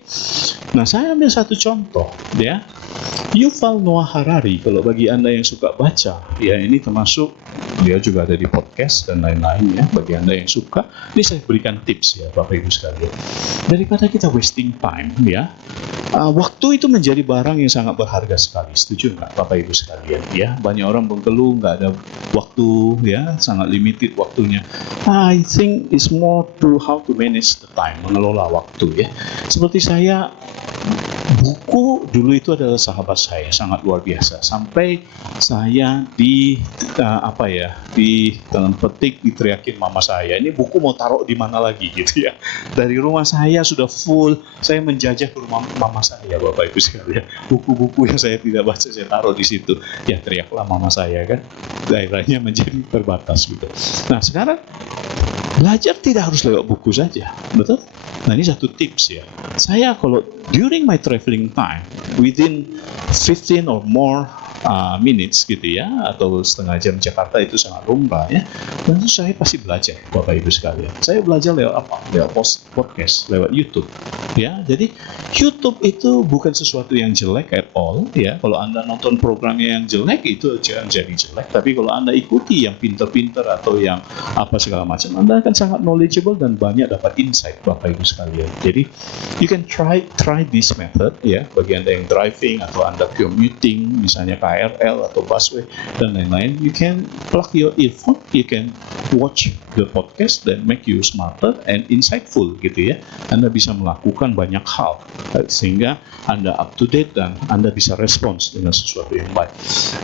Nah, saya ambil satu contoh, ya. Yuval Noah Harari, kalau bagi Anda yang suka baca, ya, ini termasuk dia juga ada di podcast dan lain-lain, ya. Bagi Anda yang suka, ini saya berikan tips, ya, Bapak Ibu sekalian. Daripada kita wasting time, ya, waktu itu menjadi barang yang sangat berharga sekali. Setuju nggak, Bapak Ibu sekalian? Ya, banyak orang mengeluh nggak ada waktu, ya, sangat limited waktunya. I think it's more to how to manage the time, mengelola waktu, ya. Seperti saya, buku dulu itu adalah sahabat saya, sangat luar biasa. Sampai saya di dalam petik diteriakin mama saya, ini buku mau taruh di mana lagi gitu, ya. Dari rumah saya sudah full, saya menjajah ke rumah mama saya, Bapak Ibu sekalian. Buku-buku yang saya tidak baca saya taruh di situ. Ya, teriaklah mama saya kan. Daerahnya menjadi terbatas gitu. Nah, sekarang belajar tidak harus lewat buku saja, betul? Nah, ini satu tips, ya. Saya kalau during my traveling time, within 15 or more minutes gitu, ya, atau setengah jam Jakarta itu sangat lumrah, ya. Tentu saya pasti belajar, Bapak Ibu sekalian. Saya belajar lewat apa? Lewat podcast, lewat YouTube, ya. Jadi YouTube itu bukan sesuatu yang jelek at all, ya. Kalau Anda nonton programnya yang jelek itu jangan jadi jelek. Tapi kalau Anda ikuti yang pinter-pinter atau yang apa segala macam, Anda akan sangat knowledgeable dan banyak dapat insight, Bapak Ibu sekalian. Jadi you can try this method, ya, bagi Anda yang driving atau Anda commuting, misalnya KRL atau busway dan lain-lain. You can plug your earphone, you can watch the podcast dan make you smarter and insightful gitu, ya. Anda bisa melakukan banyak hal sehingga Anda up to date dan Anda bisa respons dengan sesuatu yang baik.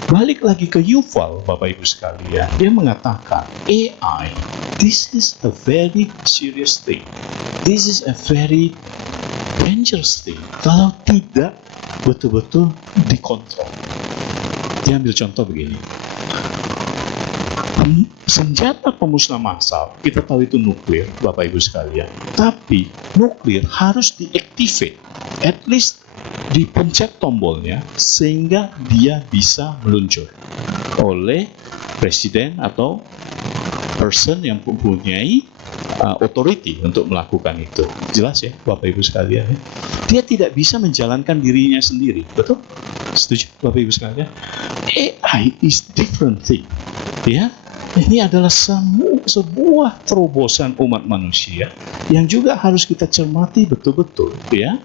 Balik lagi ke Yuval, Bapak Ibu sekalian, dia mengatakan AI, this is a very serious thing. This is a very dangerous thing kalau tidak betul-betul dikontrol. Dia ambil contoh begini. Senjata pemusnah massal, kita tahu itu nuklir, Bapak Ibu sekalian. Tapi nuklir harus diactivate, at least dipencet tombolnya sehingga dia bisa meluncur oleh presiden atau person yang mempunyai authority untuk melakukan itu. Jelas, ya, Bapak Ibu sekalian, ya? Dia tidak bisa menjalankan dirinya sendiri, betul? Setuju, Bapak Ibu sekalian? AI is different thing, ya. Ini adalah sebuah terobosan umat manusia yang juga harus kita cermati betul-betul, ya.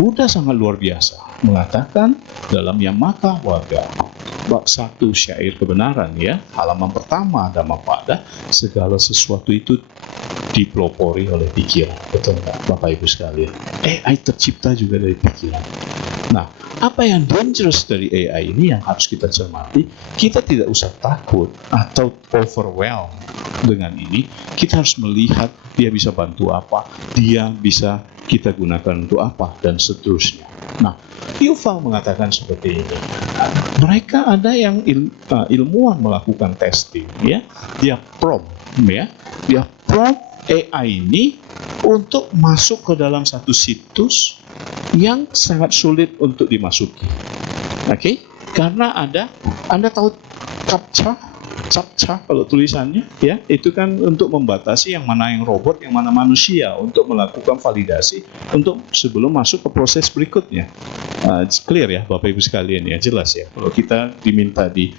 Buddha sangat luar biasa mengatakan dalam Yamaka Waga bab 1 syair kebenaran, ya, halaman pertama Dhammapada, segala sesuatu itu dipelopori oleh pikiran. Betul nggak, Bapak Ibu sekalian? AI tercipta juga dari pikiran. Nah, apa yang dangerous dari AI ini yang harus kita cermati? Kita tidak usah takut atau overwhelmed dengan ini. Kita harus melihat dia bisa bantu apa, dia bisa kita gunakan untuk apa, dan seterusnya. Nah, Yuval mengatakan seperti ini. Mereka ada yang ilmuwan melakukan testing, ya. Dia prompt, ya. Dia prompt AI ini untuk masuk ke dalam satu situs yang sangat sulit untuk dimasuki. Oke? Karena Anda tahu CAPTCHA, captcha kalau tulisannya, ya, itu kan untuk membatasi yang mana yang robot, yang mana manusia, untuk melakukan validasi untuk sebelum masuk ke proses berikutnya. Clear ya Bapak Ibu sekalian ya, jelas ya. Kalau kita diminta di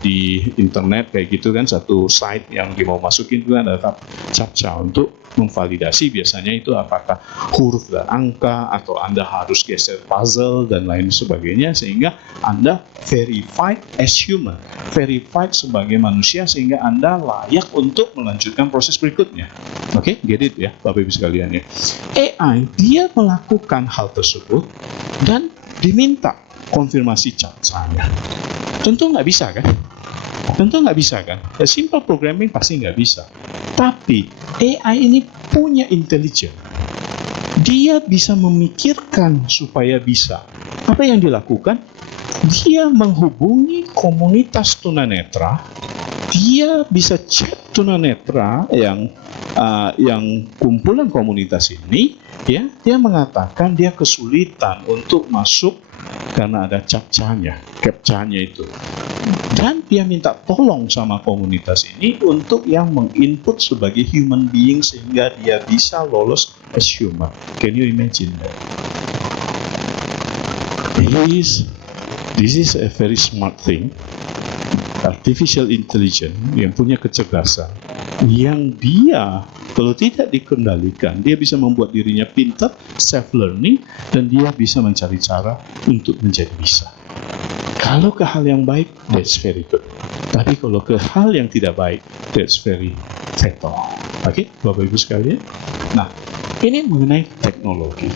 di internet kayak gitu kan, satu site yang mau masukin itu kan ada captcha untuk memvalidasi, biasanya itu apakah huruf dan angka, atau Anda harus geser puzzle dan lain sebagainya, sehingga Anda verified as human, verified sebagai manusia, sehingga Anda layak untuk melanjutkan proses berikutnya. Oke, get it ya Bapak Ibu sekalian ya. AI dia melakukan hal tersebut dan diminta konfirmasi captcha-nya. Tentu nggak bisa kan? Tentu nggak bisa kan? Simple programming pasti nggak bisa. Tapi AI ini punya intelijen. Dia bisa memikirkan supaya bisa. Apa yang dilakukan? Dia menghubungi komunitas tunanetra. Dia bisa chat tunanetra yang kumpulan komunitas ini, ya, dia mengatakan dia kesulitan untuk masuk karena ada captcha-nya itu. Dan dia minta tolong sama komunitas ini untuk yang menginput sebagai human being sehingga dia bisa lolos as human. Can you imagine that? This is a very smart thing. Artificial intelligence yang punya kecerdasan, yang dia kalau tidak dikendalikan, dia bisa membuat dirinya pintar, self-learning, dan dia bisa mencari cara untuk menjadi bisa. Kalau ke hal yang baik, that's very good. Tapi kalau ke hal yang tidak baik, that's very fatal. Oke, Bapak Ibu sekalian. Nah, ini mengenai teknologi.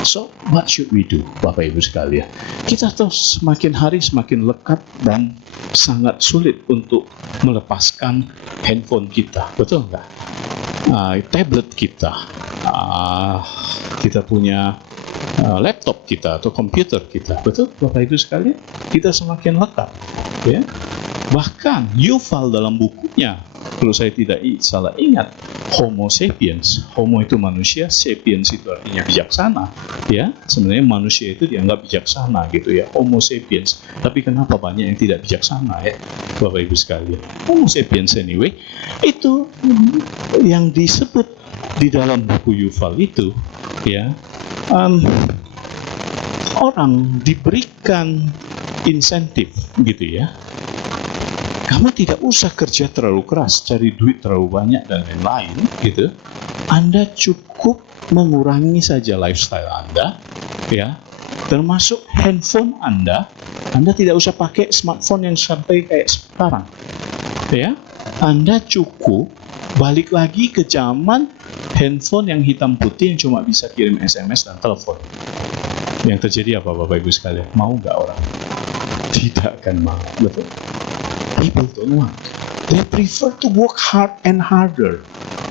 So, what should we do, Bapak Ibu sekalian? Kita terus semakin hari semakin lekat dan sangat sulit untuk melepaskan handphone kita, betul nggak? Tablet kita, kita punya laptop kita atau komputer kita, betul Bapak Ibu sekalian? Kita semakin lekat, ya. Bahkan Yuval dalam bukunya, kalau saya tidak salah ingat, Homo sapiens, Homo itu manusia, sapiens itu artinya bijaksana, ya. Sebenarnya manusia itu dianggap bijaksana gitu ya, Homo sapiens. Tapi kenapa banyak yang tidak bijaksana ya, Bapak Ibu sekalian? Homo sapiens anyway, itu yang disebut di dalam buku Yuval itu, ya. Orang diberikan insentif gitu ya. Kamu tidak usah kerja terlalu keras, cari duit terlalu banyak dan lain-lain gitu. Anda cukup mengurangi saja lifestyle Anda, ya. Termasuk handphone Anda. Anda tidak usah pakai smartphone yang sampai kayak sekarang. Ya. Anda cukup balik lagi ke zaman handphone yang hitam putih yang cuma bisa kirim SMS dan telepon. Yang terjadi apa Bapak Ibu sekalian? Mau nggak orang? Tidak akan mau, betul. People don't want. They prefer to work hard and harder.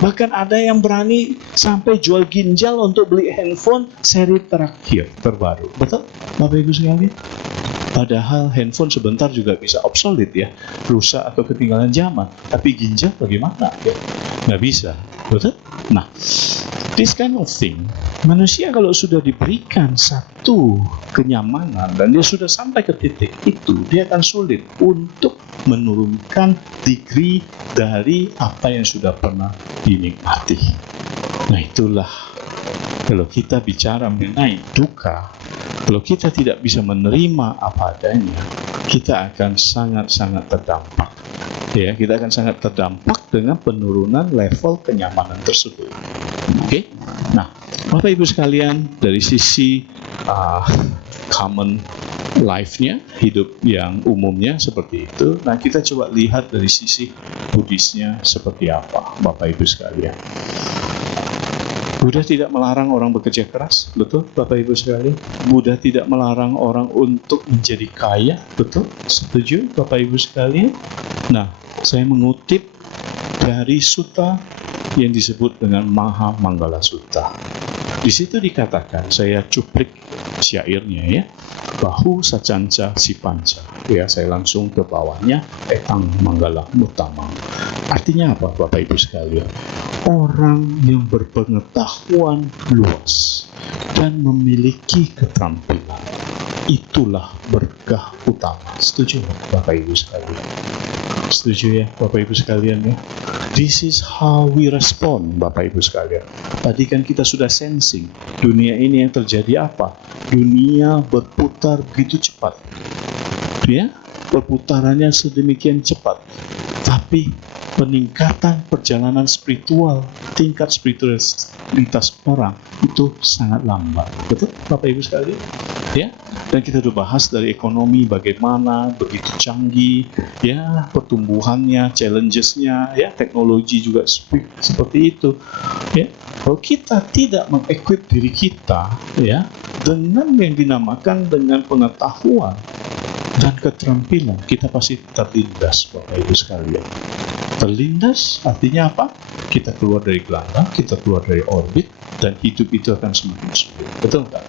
Bahkan ada yang berani sampai jual ginjal untuk beli handphone seri terakhir, terbaru. Betul, Bapak Ibu sekalian? Padahal handphone sebentar juga bisa obsolete ya, rusak atau ketinggalan zaman. Tapi ginjal bagaimana? Ya, nggak bisa, betul? Nah, this kind of thing, manusia kalau sudah diberikan satu kenyamanan dan dia sudah sampai ke titik itu, dia akan sulit untuk menurunkan degree dari apa yang sudah pernah dinikmati. Nah, itulah kalau kita bicara mengenai duka, kalau kita tidak bisa menerima apa adanya, kita akan sangat-sangat terdampak. Ya, kita akan sangat terdampak dengan penurunan level kenyamanan tersebut. Oke? Nah, Bapak Ibu sekalian, dari sisi common life-nya, hidup yang umumnya seperti itu. Nah, kita coba lihat dari sisi Buddhisnya seperti apa, Bapak Ibu sekalian. Buddha tidak melarang orang bekerja keras, betul Bapak Ibu sekalian. Buddha tidak melarang orang untuk menjadi kaya, betul? Setuju Bapak Ibu sekalian? Nah, saya mengutip dari sutta yang disebut dengan Maha Manggala Sutta. Di situ dikatakan, saya cuplik syairnya ya, bahu sacanca si panca. Ya, saya langsung ke bawahnya, etang manggala mutamang. Artinya apa Bapak Ibu sekalian? Orang yang berpengetahuan luas dan memiliki keterampilan. itulah berkah utama. Setuju Bapak Ibu sekalian? Setuju ya Bapak Ibu sekalian ya? This is how we respond Bapak Ibu sekalian. Tadi kan kita sudah sensing dunia ini yang terjadi apa? Dunia berputar begitu cepat, ya, perputarannya sedemikian cepat. Tapi peningkatan perjalanan spiritual, tingkat spiritualitas orang itu sangat lambat. Betul Bapak Ibu sekalian? Ya, dan kita sudah bahas dari ekonomi bagaimana begitu canggih, ya, pertumbuhannya, challenges-nya, ya, teknologi juga seperti itu. Ya, kalau kita tidak mengequip diri kita, ya, dengan yang dinamakan dengan pengetahuan dan keterampilan, kita pasti terlindas Bapak Ibu sekalian. Terlindas artinya apa? Kita keluar dari gelanggang, kita keluar dari orbit, dan hidup itu akan semakin sulit. Betul nggak?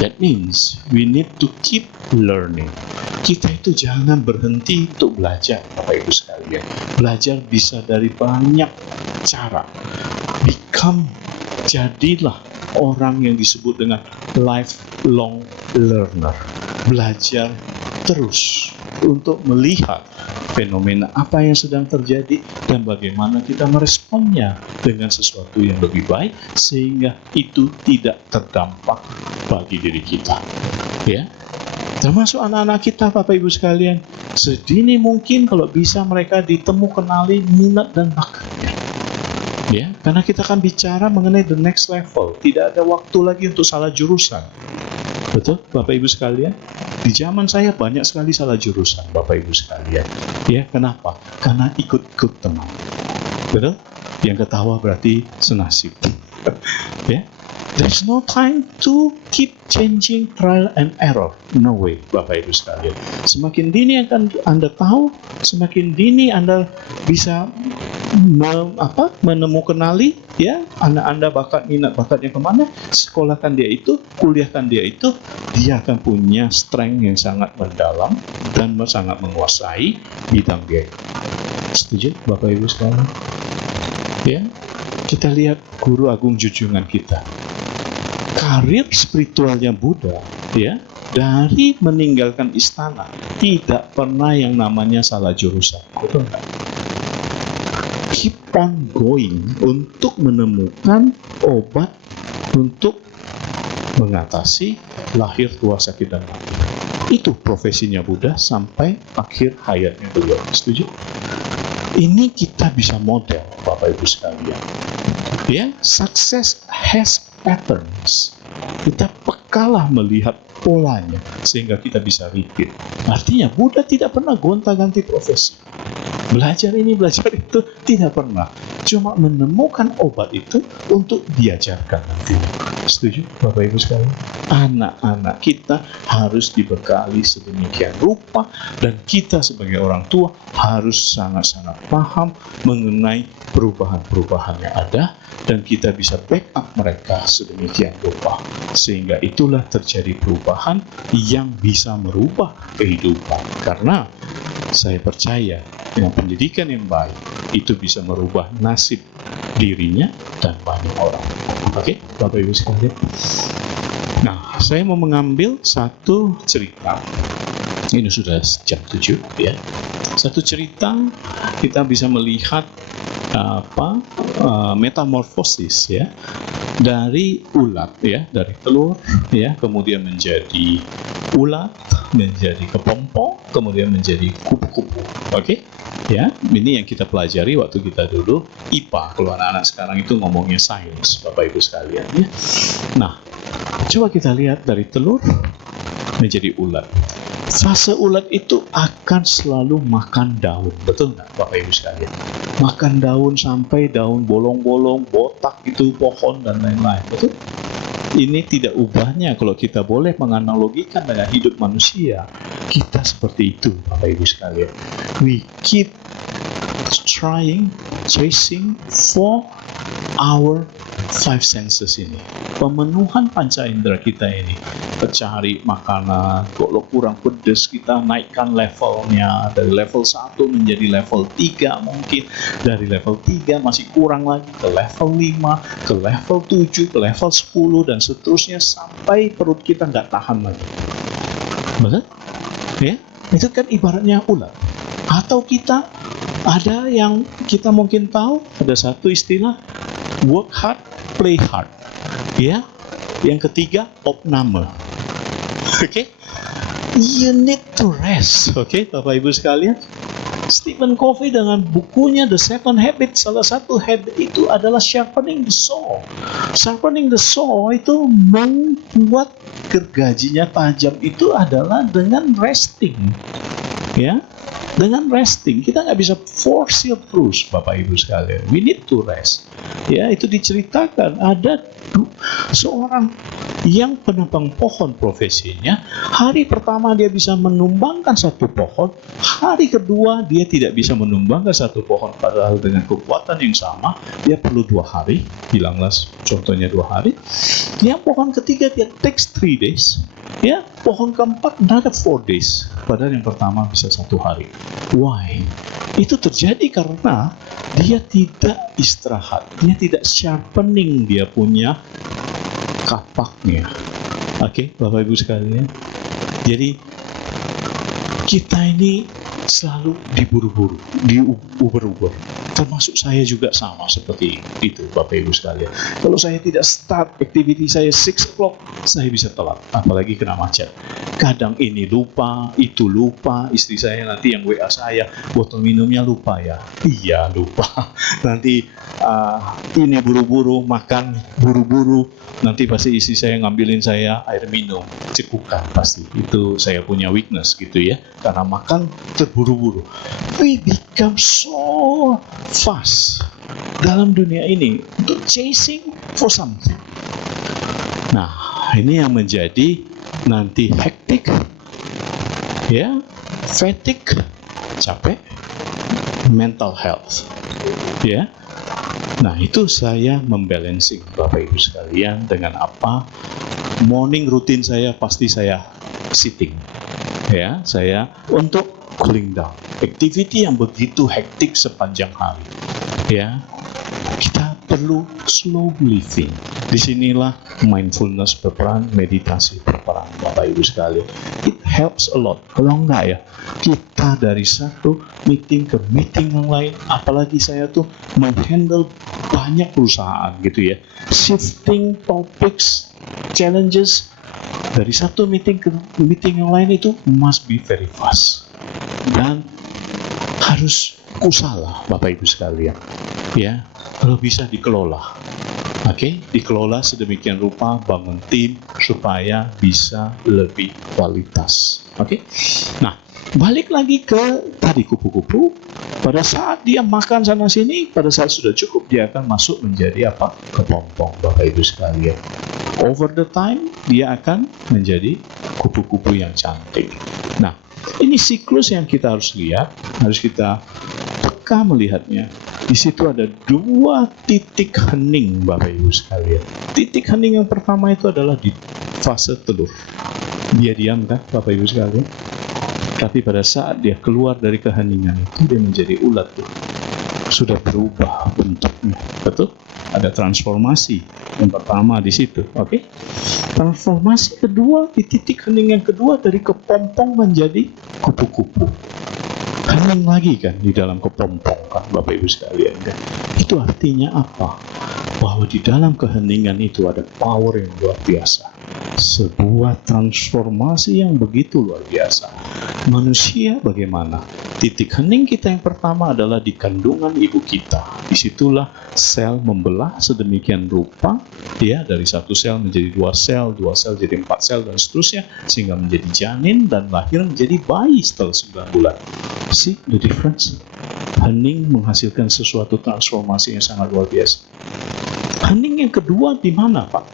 That means we need to keep learning. Kita itu jangan berhenti untuk belajar Bapak Ibu sekalian. Belajar bisa dari banyak cara. Jadilah orang yang disebut dengan lifelong learner. Belajar terus untuk melihat fenomena apa yang sedang terjadi dan bagaimana kita meresponnya dengan sesuatu yang lebih baik sehingga itu tidak terdampak bagi diri kita. Ya, termasuk anak-anak kita Bapak Ibu sekalian, sedini mungkin kalau bisa mereka kenali minat dan bakatnya. Ya, karena kita akan bicara mengenai the next level. Tidak ada waktu lagi untuk salah jurusan. Betul Bapak Ibu sekalian? Di zaman saya banyak sekali salah jurusan Bapak Ibu sekalian. Ya, kenapa? Karena ikut-ikut teman. Betul? Yang ketawa berarti senasib. Ya. There's no time to keep changing trial and error. No way Bapak Ibu sekalian. Semakin dini akan Anda tahu, semakin dini Anda bisa menemukanali, ya, anak Anda minat bakatnya kemana, sekolahkan dia itu, kuliahkan dia itu, dia akan punya strength yang sangat mendalam dan sangat menguasai bidang dia. Setuju Bapak Ibu sekalian? Ya, kita lihat guru agung junjungan kita. Karir spiritualnya Buddha, ya, dari meninggalkan istana tidak pernah yang namanya salah jurusan. Betul nggak? Keep on going untuk menemukan obat untuk mengatasi lahir, tua, sakit, dan mati. Itu profesinya Buddha sampai akhir hayatnya beliau. Setuju? Ini kita bisa model Bapak Ibu sekalian. Ya, success has patterns. Kita pekalah melihat polanya sehingga kita bisa repeat. Artinya Buddha tidak pernah gonta-ganti profesi. Belajar ini, belajar itu, tidak pernah. Cuma menemukan obat itu untuk diajarkan nanti. Setuju Bapak Ibu sekalian? Anak-anak kita harus dibekali sedemikian rupa, dan kita sebagai orang tua harus sangat-sangat paham mengenai perubahan-perubahan yang ada, dan kita bisa backup mereka sedemikian rupa. Sehingga itulah terjadi perubahan yang bisa merubah kehidupan. Karena saya percaya dengan pendidikan yang baik itu bisa merubah nasib dirinya dan banyak orang. Oke, Bapak Ibu sekalian. Nah, saya mau mengambil satu cerita. Ini sudah jam 7 ya. Satu cerita kita bisa melihat metamorfosis ya, dari ulat ya, dari telur ya, kemudian menjadi ulat, menjadi kepompong, kemudian menjadi kupu-kupu. Oke? Ya, ini yang kita pelajari waktu kita dulu IPA. Kalau anak-anak sekarang itu ngomongnya sains, Bapak Ibu sekalian ya. Nah, coba kita lihat dari telur menjadi ulat. Fase ulat itu akan selalu makan daun, betul nggak Bapak Ibu sekalian? Makan daun sampai daun bolong-bolong, botak itu pohon dan lain-lain, betul? Ini tidak ubahnya kalau kita boleh menganalogikan dengan hidup manusia. Kita seperti itu Bapak Ibu sekalian. We keep chasing for our five senses ini. Pemenuhan panca indera kita ini. Cari makanan, kalau kurang pedas kita naikkan levelnya dari level 1 menjadi level 3 mungkin, dari level 3 masih kurang lagi ke level 5, ke level 7, ke level 10 dan seterusnya sampai perut kita nggak tahan lagi. Betul? Ya, itu kan ibaratnya ular. Atau kita ada yang kita mungkin tahu, ada satu istilah work hard, play hard. Ya, yang ketiga opname. Oke, you need to rest. Oke, Bapak Ibu sekalian. Stephen Covey dengan bukunya The Seven Habits, salah satu habit itu adalah sharpening the saw. Sharpening the saw itu membuat gergajinya tajam itu adalah dengan resting. Ya, dengan resting. Kita nggak bisa force it terus, Bapak Ibu sekalian. We need to rest. Ya, itu diceritakan ada seorang yang penebang pohon profesinya. Hari pertama dia bisa menumbangkan satu pohon, hari kedua dia tidak bisa menumbangkan satu pohon, padahal dengan kekuatan yang sama dia perlu 2 hari. Bilanglah contohnya 2 hari. Yang pohon ketiga dia takes 3 days. Ya, pohon keempat another 4 days. Padahal yang pertama bisa 1 hari. Why? Itu terjadi karena dia tidak istirahat, dia tidak sharpening dia punya kapaknya. Oke, Bapak Ibu sekalian. Jadi kita ini selalu diburu-buru, diuber-uber. Termasuk saya juga sama seperti itu, Bapak Ibu sekalian. Kalau saya tidak start activity saya 6 o'clock, saya bisa telat, apalagi kena macet. Kadang ini lupa, itu lupa. Istri saya nanti yang WA saya, botol minumnya lupa ya. Iya lupa. Nanti ini buru-buru, makan buru-buru. Nanti pasti istri saya ngambilin saya air minum, cekukan pasti. Itu saya punya weakness gitu ya. Karena makan terburu-buru. We become so fast dalam dunia ini untuk chasing for something. Nah, ini yang menjadi nanti hektik, ya, fatigue, capek, mental health, ya. Nah, itu saya membalancing Bapak Ibu sekalian dengan apa? Morning routine saya pasti saya sitting, ya, saya untuk cooling down. Activity yang begitu hektik sepanjang hari, ya, kita perlu slow living. Disinilah mindfulness berperan, meditasi berperan, Bapak Ibu sekalian. It helps a lot. Kalau enggak ya, kita dari satu meeting ke meeting yang lain, apalagi saya tuh menghandle banyak perusahaan gitu ya, shifting topics, challenges dari satu meeting ke meeting yang lain itu must be very fast dan harus kusala, Bapak Ibu sekalian, ya, kalau bisa dikelola. Oke, dikelola sedemikian rupa, bangun tim supaya bisa lebih kualitas. Oke, nah balik lagi ke tadi kupu-kupu. Pada saat dia makan sana sini, pada saat sudah cukup dia akan masuk menjadi apa? Kepompong, Bapak Ibu sekalian. Over the time dia akan menjadi kupu-kupu yang cantik. Nah, ini siklus yang kita harus lihat, harus kita peka melihatnya. Di situ ada 2 titik hening, Bapak Ibu sekalian. Titik hening yang pertama itu adalah di fase telur. Dia diam kan, Bapak Ibu sekalian. Tapi pada saat dia keluar dari keheningan itu, dia menjadi ulat tuh. Sudah berubah bentuknya, betul? Ada transformasi yang pertama di situ, oke? Transformasi kedua di titik hening yang kedua dari kepompong menjadi kupu-kupu. Hening lagi kan di dalam kepompong kan, Bapak Ibu sekalian kan. Itu artinya apa? Bahwa di dalam keheningan itu ada power yang luar biasa. Sebuah transformasi yang begitu luar biasa. Manusia bagaimana? Titik hening kita yang pertama adalah di kandungan ibu kita. Disitulah sel membelah sedemikian rupa, ya, dari 1 sel menjadi 2 sel, 2 sel jadi 4 sel dan seterusnya, sehingga menjadi janin dan lahir menjadi bayi setelah 9 bulan. See the difference? Hening menghasilkan sesuatu transformasi yang sangat luar biasa. Hening yang kedua di mana, Pak?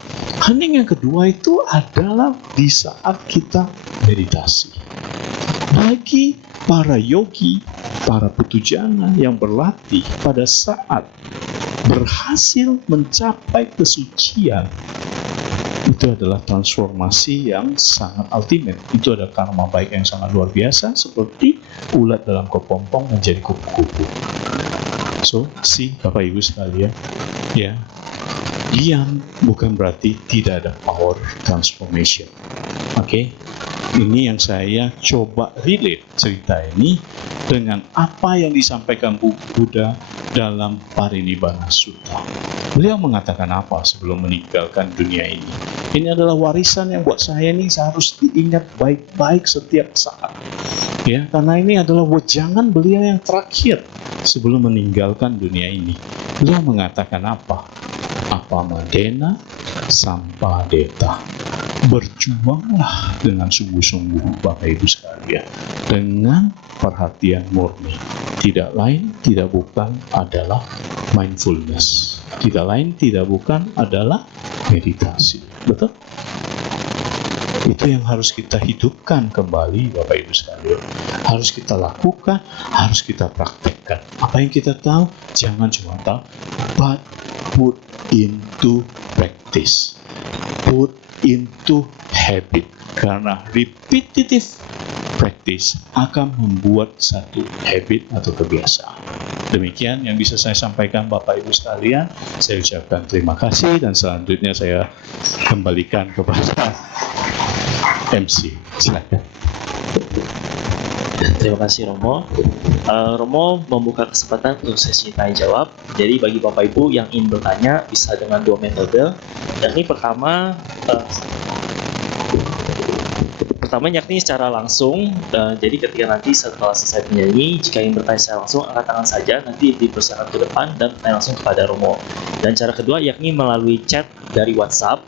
Hening yang kedua itu adalah di saat kita meditasi. Bagi para yogi, para putujana yang berlatih pada saat berhasil mencapai kesucian, itu adalah transformasi yang sangat ultimate. Itu ada karma baik yang sangat luar biasa, seperti ulat dalam kepompong menjadi kupu-kupu. So, Bapak Ibu sekalian, ya, diam bukan berarti tidak ada power transformation. Oke, Ini yang saya coba relate cerita ini dengan apa yang disampaikan Buddha dalam Parinibbana Sutta. Beliau mengatakan apa sebelum meninggalkan dunia ini? Ini adalah warisan yang buat saya ini harus diingat baik-baik setiap saat. Ya, karena ini adalah wejangan beliau yang terakhir sebelum meninggalkan dunia ini. Beliau mengatakan apa? Apa madena sampadeta. Berjuanglah dengan sungguh-sungguh Bapak Ibu sekalian, dengan perhatian murni. Tidak lain, tidak bukan adalah mindfulness. Tidak lain, tidak bukan adalah meditasi. Betul? Itu yang harus kita hidupkan kembali Bapak Ibu sekalian. Harus kita lakukan, harus kita praktekkan. Apa yang kita tahu, jangan cuma tahu, but put into practice. Put into habit. Karena repetitive practice akan membuat satu habit atau kebiasaan. Demikian yang bisa saya sampaikan Bapak Ibu sekalian. Saya ucapkan terima kasih dan selanjutnya saya kembalikan kepada MC. Silakan. Terima kasih Romo. Romo membuka kesempatan untuk sesi tanya jawab. Jadi bagi Bapak Ibu yang ingin bertanya bisa dengan dua metode. Yakni pertama yakni secara langsung. Jadi ketika nanti setelah selesai penyanyi, jika ingin bertanya secara langsung, angkat tangan saja, nanti dipersilakan ke depan dan bertanya langsung kepada Romo. Dan cara kedua yakni melalui chat dari WhatsApp.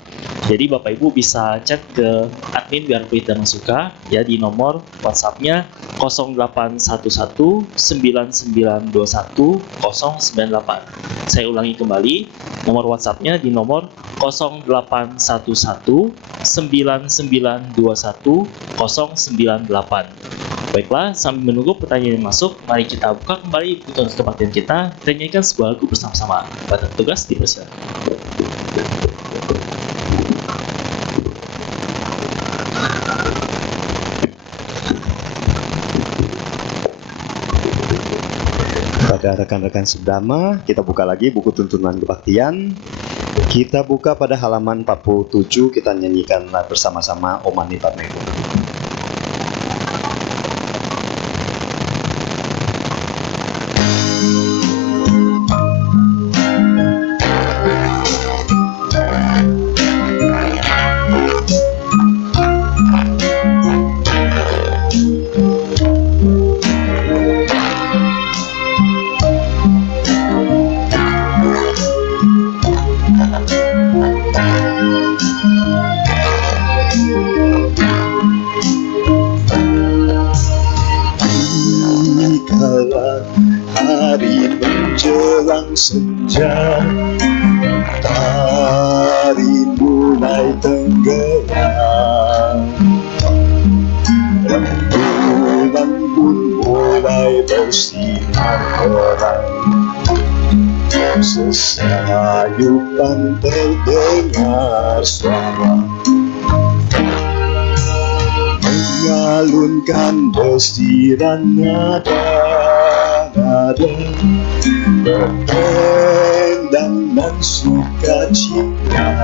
Jadi Bapak Ibu bisa chat ke admin biar Peter Masuka ya di nomor WhatsApp-nya 0811 9921 098. Saya ulangi kembali, nomor WhatsApp-nya di nomor 0811 9921 098. Baiklah, sambil menunggu pertanyaan yang masuk, mari kita buka kembali buku kebaktian kita, tanyakan sebuah lagu bersama-sama. Pada tugas dipersilakan. Pada rekan-rekan sedama, kita buka lagi buku tuntunan kebaktian. Kita buka pada halaman 47, kita nyanyikan bersama-sama Om Mani Padme Hum. Hari menjelang senja, matahari mulai tenggelam, rembulan pun mulai bersinar terang, sesayupan terdengar suara mengalunkan desiran nada bertendang dan sukacita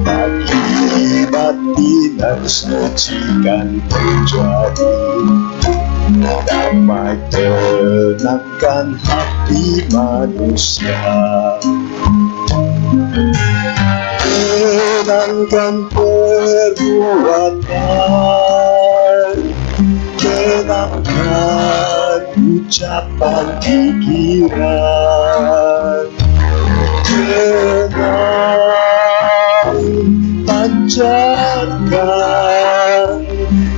bagi batinan sucikan terjadi, damai tenangkan hati manusia, tenangkan perbuatan, tenangkan ucapan pikiran, tenang pancarkan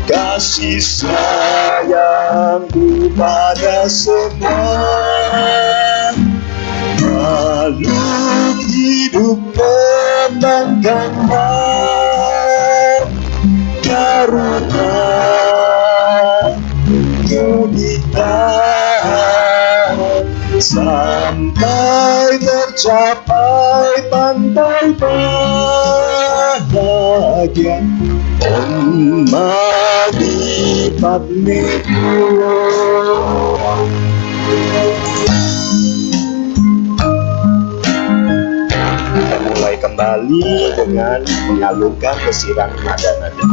kasih sayangku pada semua makhluk hidup. Kembangkanlah karuna mudita sampai tercapai pantai bahagia. Om Mani Padme Hum. kembali dengan mengalunkan desiran nada-nada.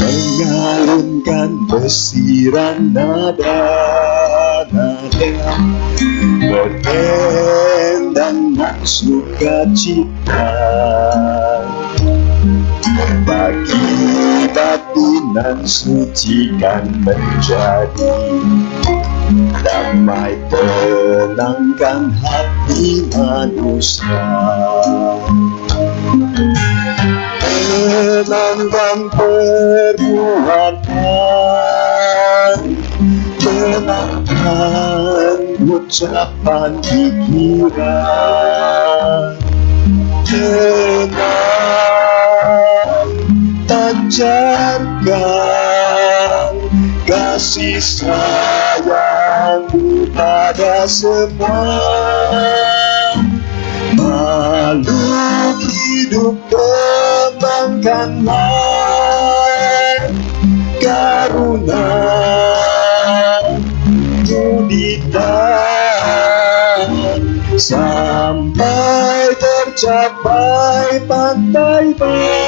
Mengalunkan desiran nada-nada, berdendang sukacita bagi batinan suci kan menjadi damai, tenangkan hati manusia, tenangkan perbuatan, tenangkan ucapan pikiran, tenang, pancarkan kasih sayang pada semua makhluk hidup. Kembangkanlah karuna mudita sampai tercapai pantai bahagia.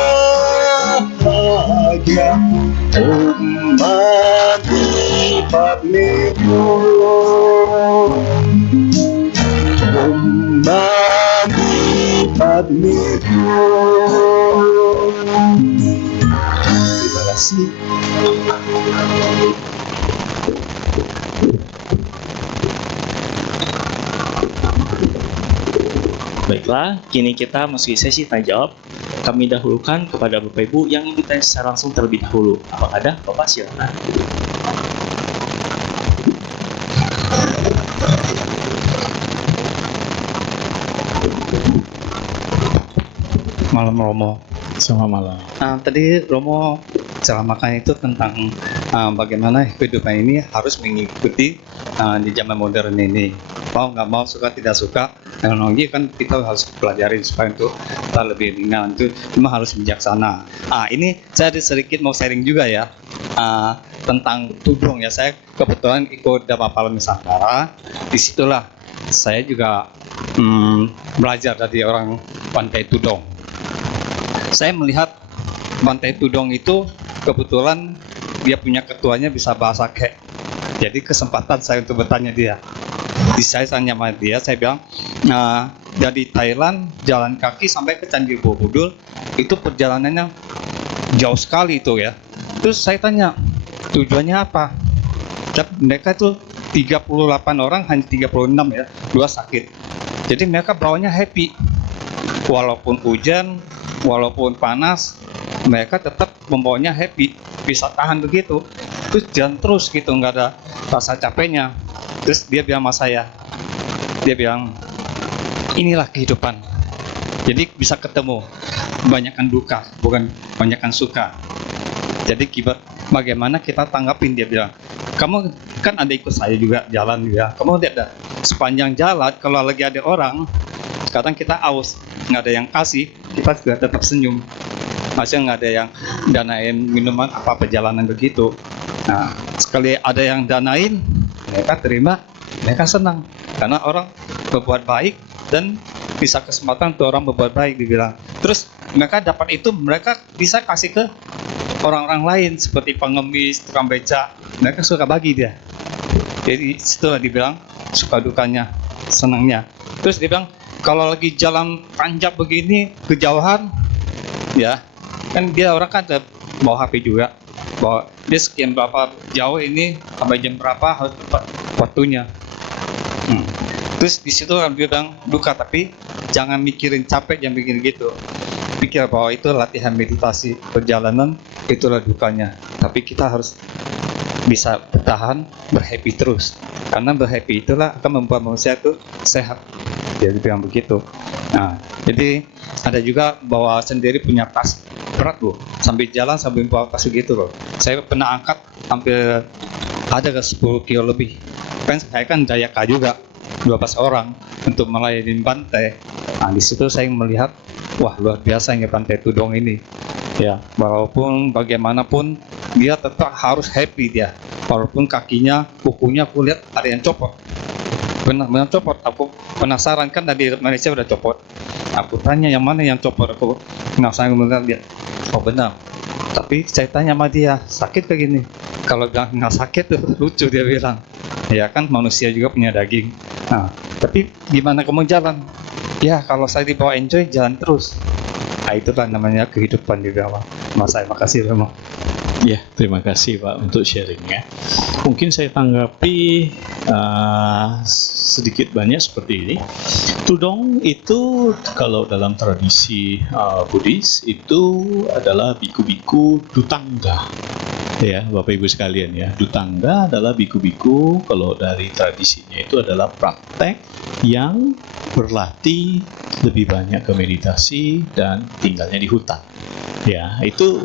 Om Mani Padme Hum, Om Mani Padme Hum. Terima kasih. Baiklah, kini kita masuki sesi tanya jawab. Kami dahulukan kepada Bapak Ibu yang ingin ditanya secara langsung terlebih dahulu. Apakah ada? Bapak silakan. Malam Romo. Selamat malam. Tadi Romo ceramahkan itu tentang bagaimana kehidupan ini harus mengikuti di zaman modern ini. Mau nggak mau, suka tidak suka, teknologi kan kita harus pelajarin supaya untuk kita lebih ringan. Itu cuma harus bijaksana. Ini saya sedikit mau sharing juga ya tentang tudong ya. Saya kebetulan ikut Dhamma Pala Nusantara. Disitulah saya juga belajar dari orang Bantai Tudong. Saya melihat Bantai Tudong itu kebetulan dia punya ketuanya bisa bahasa Kek. Jadi kesempatan saya untuk bertanya dia. Saya tanya sama dia, saya bilang, dari Thailand jalan kaki sampai ke Candi Borobudur itu perjalanannya jauh sekali itu ya. Terus saya tanya, tujuannya apa? Mereka itu 38 orang, hanya 36 ya, 2 sakit. Jadi mereka bawanya happy. Walaupun hujan, walaupun panas, mereka tetap membawanya happy, bisa tahan begitu. Terus jalan terus gitu, nggak ada rasa capeknya. Terus dia bilang sama saya, dia bilang, inilah kehidupan. Jadi bisa ketemu, kebanyakan duka, bukan kebanyakan suka. Jadi bagaimana kita tanggapin, dia bilang. Kamu kan ada ikut saya juga jalan ya. Kamu lihat dah, sepanjang jalan kalau lagi ada orang, kadang kita aus, nggak ada yang kasih, kita juga tetap senyum. Maksudnya nggak ada yang danain minuman apa perjalanan begitu. Nah, sekali ada yang danain, mereka terima, mereka senang karena orang berbuat baik dan bisa kesempatan untuk orang berbuat baik, dibilang. Terus mereka dapat itu, mereka bisa kasih ke orang-orang lain seperti pengemis, tukang beca, mereka suka bagi dia. Jadi situlah dibilang suka dukanya, senangnya. Terus dia bilang kalau lagi jalan panjang begini kejauhan, ya kan dia orang kan bawa HP juga, bahwa dia sekian berapa jauh ini sampai jam berapa harus tepat waktunya. Terus di situ dia bilang duka, tapi jangan mikirin capek, jangan bikin gitu. Pikir bahwa itu latihan meditasi, perjalanan itulah dukanya. Tapi kita harus bisa bertahan, berhappy terus. Karena berhappy itulah akan membuat manusia itu sehat. Jadi bilang begitu. Nah, jadi ada juga bawa sendiri punya tas berat loh, sambil jalan sambil bawa tas gitu loh. Saya pernah angkat hampir ada ke 10 kilo lebih. Kan saya kan Jayaka juga, 12 orang. untuk melayani Bante. Nah, di situ saya melihat, wah luar biasanya Bante Tudong ini. Ya, walaupun bagaimanapun dia tetap harus happy dia. Walaupun kakinya, kukunya aku lihat ada yang copot. Benar-benar copot. Aku penasaran kan dari Malaysia udah copot. Aku tanya yang mana yang copot, aku penasaran melihat dia. Oh benar. Tapi saya tanya sama dia, sakit kayak gini? Kalau nggak sakit tuh lucu dia bilang. Ya kan manusia juga punya daging. Nah, tapi gimana kamu jalan? Ya kalau saya dibawa enjoy jalan terus. Nah itulah namanya kehidupan di bawah. Mas saya makasih Romo. Ya, terima kasih Pak untuk sharingnya. Mungkin saya tanggapi sedikit banyak seperti ini. Tudong itu kalau dalam tradisi Buddhis itu adalah biku-biku dutangga. Ya, Bapak Ibu sekalian ya. Dutangga adalah biku-biku kalau dari tradisinya itu adalah praktek yang berlatih lebih banyak ke meditasi dan tinggalnya di hutan. Ya, itu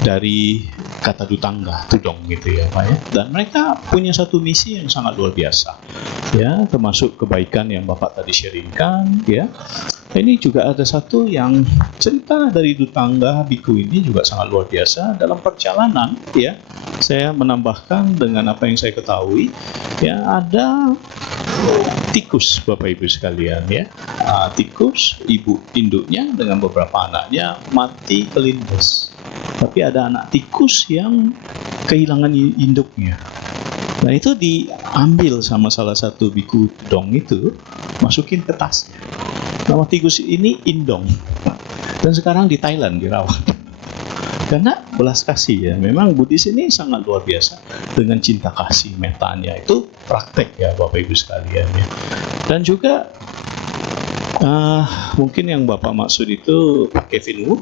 dari kata dutangga, tudong gitu ya Pak ya. Dan mereka punya satu misi yang sangat luar biasa. Ya, termasuk kebaikan yang Bapak tadi sharingkan ya. Ini juga ada satu yang cerita dari dutangga biku ini juga sangat luar biasa dalam perjalanan ya. Saya menambahkan dengan apa yang saya ketahui ya, ada tikus Bapak Ibu sekalian ya. Tikus ibu induknya dengan beberapa anaknya mati kelindes. Tapi ada anak tikus yang kehilangan induknya. Nah itu diambil sama salah satu biku tudong itu, masukin ke tasnya. Nama tikus ini Indong. Dan sekarang di Thailand dirawat. Karena belas kasih ya. Memang Buddhis ini sangat luar biasa dengan cinta kasih metanya. Itu praktek ya Bapak Ibu sekalian ya. Dan juga mungkin yang Bapak maksud itu Pak Kevin Wu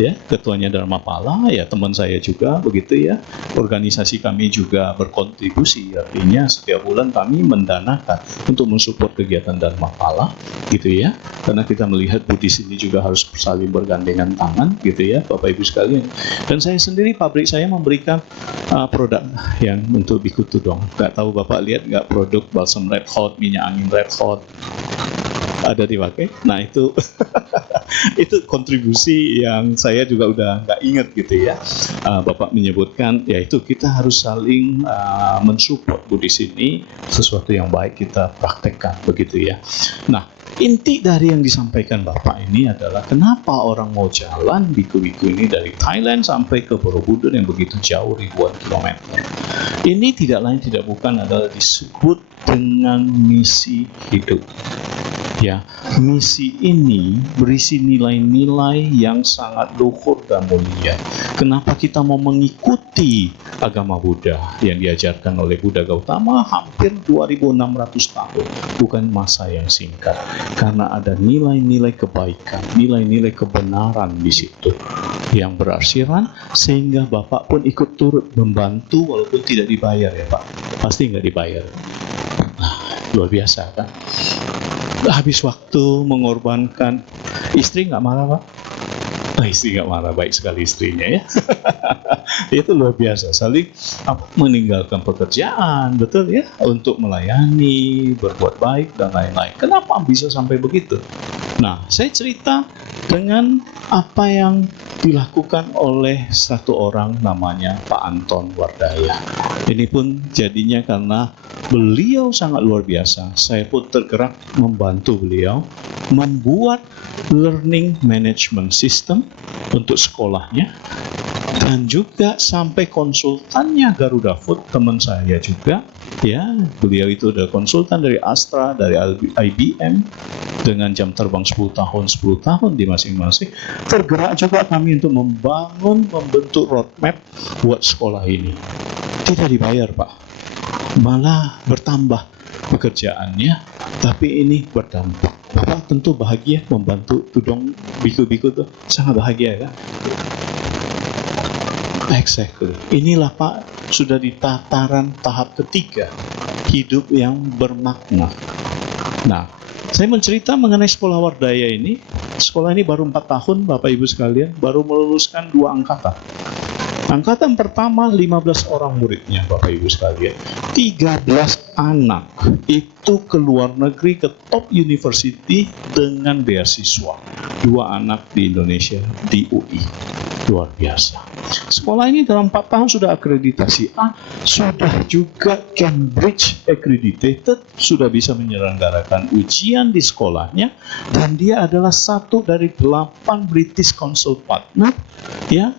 ya, ketuanya Dharmapala ya, teman saya juga begitu ya. Organisasi kami juga berkontribusi, artinya setiap bulan kami mendanakan untuk mensupport kegiatan Dharmapala gitu ya, karena kita melihat Buddhis ini juga harus saling bergandengan tangan gitu ya Bapak Ibu sekalian. Dan saya sendiri, pabrik saya memberikan produk yang untuk biku tudong. Gak tahu Bapak lihat nggak produk balsam red hot, minyak angin red hot ada dipakai. Nah itu itu kontribusi yang saya juga udah nggak ingat gitu ya. Bapak menyebutkan yaitu kita harus saling mensupport Buddhis ini, sesuatu yang baik kita praktekkan begitu ya. Nah inti dari yang disampaikan Bapak ini adalah kenapa orang mau jalan biku-biku ini dari Thailand sampai ke Borobudur yang begitu jauh ribuan kilometer. Ini tidak lain tidak bukan adalah disebut dengan misi hidup. Ya, misi ini berisi nilai-nilai yang sangat luhur dan mulia. Kenapa kita mau mengikuti agama Buddha yang diajarkan oleh Buddha Gautama hampir 2600 tahun, bukan masa yang singkat. Karena ada nilai-nilai kebaikan, nilai-nilai kebenaran di situ yang berarsiran sehingga Bapak pun ikut turut membantu walaupun tidak dibayar ya Pak. Pasti nggak dibayar. Nah, luar biasa kan? Habis waktu mengorbankan. Istri nggak marah Pak? Istri nggak marah, baik sekali istrinya ya. Itu luar biasa, saling meninggalkan pekerjaan, betul ya, untuk melayani, berbuat baik dan lain-lain. Kenapa bisa sampai begitu? Nah, saya cerita dengan apa yang dilakukan oleh satu orang namanya Pak Anton Wardaya. Ini pun jadinya karena beliau sangat luar biasa. Saya pun tergerak membantu beliau membuat learning management system untuk sekolahnya. Dan juga sampai konsultannya Garuda Food, teman saya juga ya, beliau itu adalah konsultan dari Astra, dari IBM dengan jam terbang 10 tahun di masing-masing. Tergerak juga kami untuk membentuk roadmap buat sekolah ini. Tidak dibayar Pak, malah bertambah pekerjaannya, tapi ini berdampak. Bapak tentu bahagia membantu tudong biku-biku itu, sangat bahagia kan? Exactly. Inilah Pak, sudah di tataran tahap ketiga, hidup yang bermakna. Nah, saya mencerita mengenai sekolah Wardaya ini. Sekolah ini baru 4 tahun Bapak Ibu sekalian, baru meluluskan 2 angkatan. Angkatan pertama 15 orang muridnya Bapak Ibu sekalian. 13 anak itu ke luar negeri ke top university dengan beasiswa. 2 anak di Indonesia di UI. Luar biasa. Sekolah ini dalam 4 tahun sudah akreditasi A, sudah juga Cambridge accredited, sudah bisa menyelenggarakan ujian di sekolahnya, dan dia adalah satu dari 8 British Council partner, ya.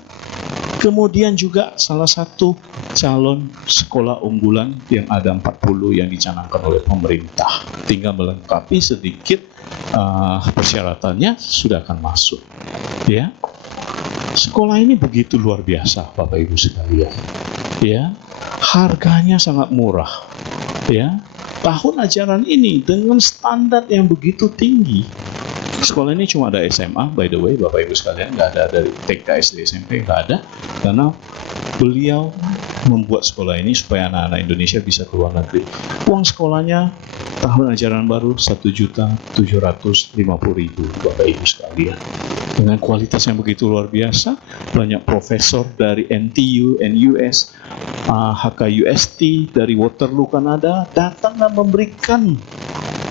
Kemudian juga salah satu calon sekolah unggulan yang ada 40 yang dicanangkan oleh pemerintah. Tinggal melengkapi sedikit persyaratannya sudah akan masuk. Ya, sekolah ini begitu luar biasa, Bapak Ibu sekalian. Ya, harganya sangat murah. Ya, tahun ajaran ini dengan standar yang begitu tinggi. Sekolah ini cuma ada SMA, by the way, Bapak Ibu sekalian, nggak ada dari TK, SD, SMP, nggak ada, karena beliau membuat sekolah ini supaya anak-anak Indonesia bisa keluar negeri. Uang sekolahnya tahun ajaran baru 1.750.000, Bapak Ibu sekalian. Dengan kualitas yang begitu luar biasa, banyak profesor dari NTU, NUS, HKUST, dari Waterloo, Kanada, datang dan memberikan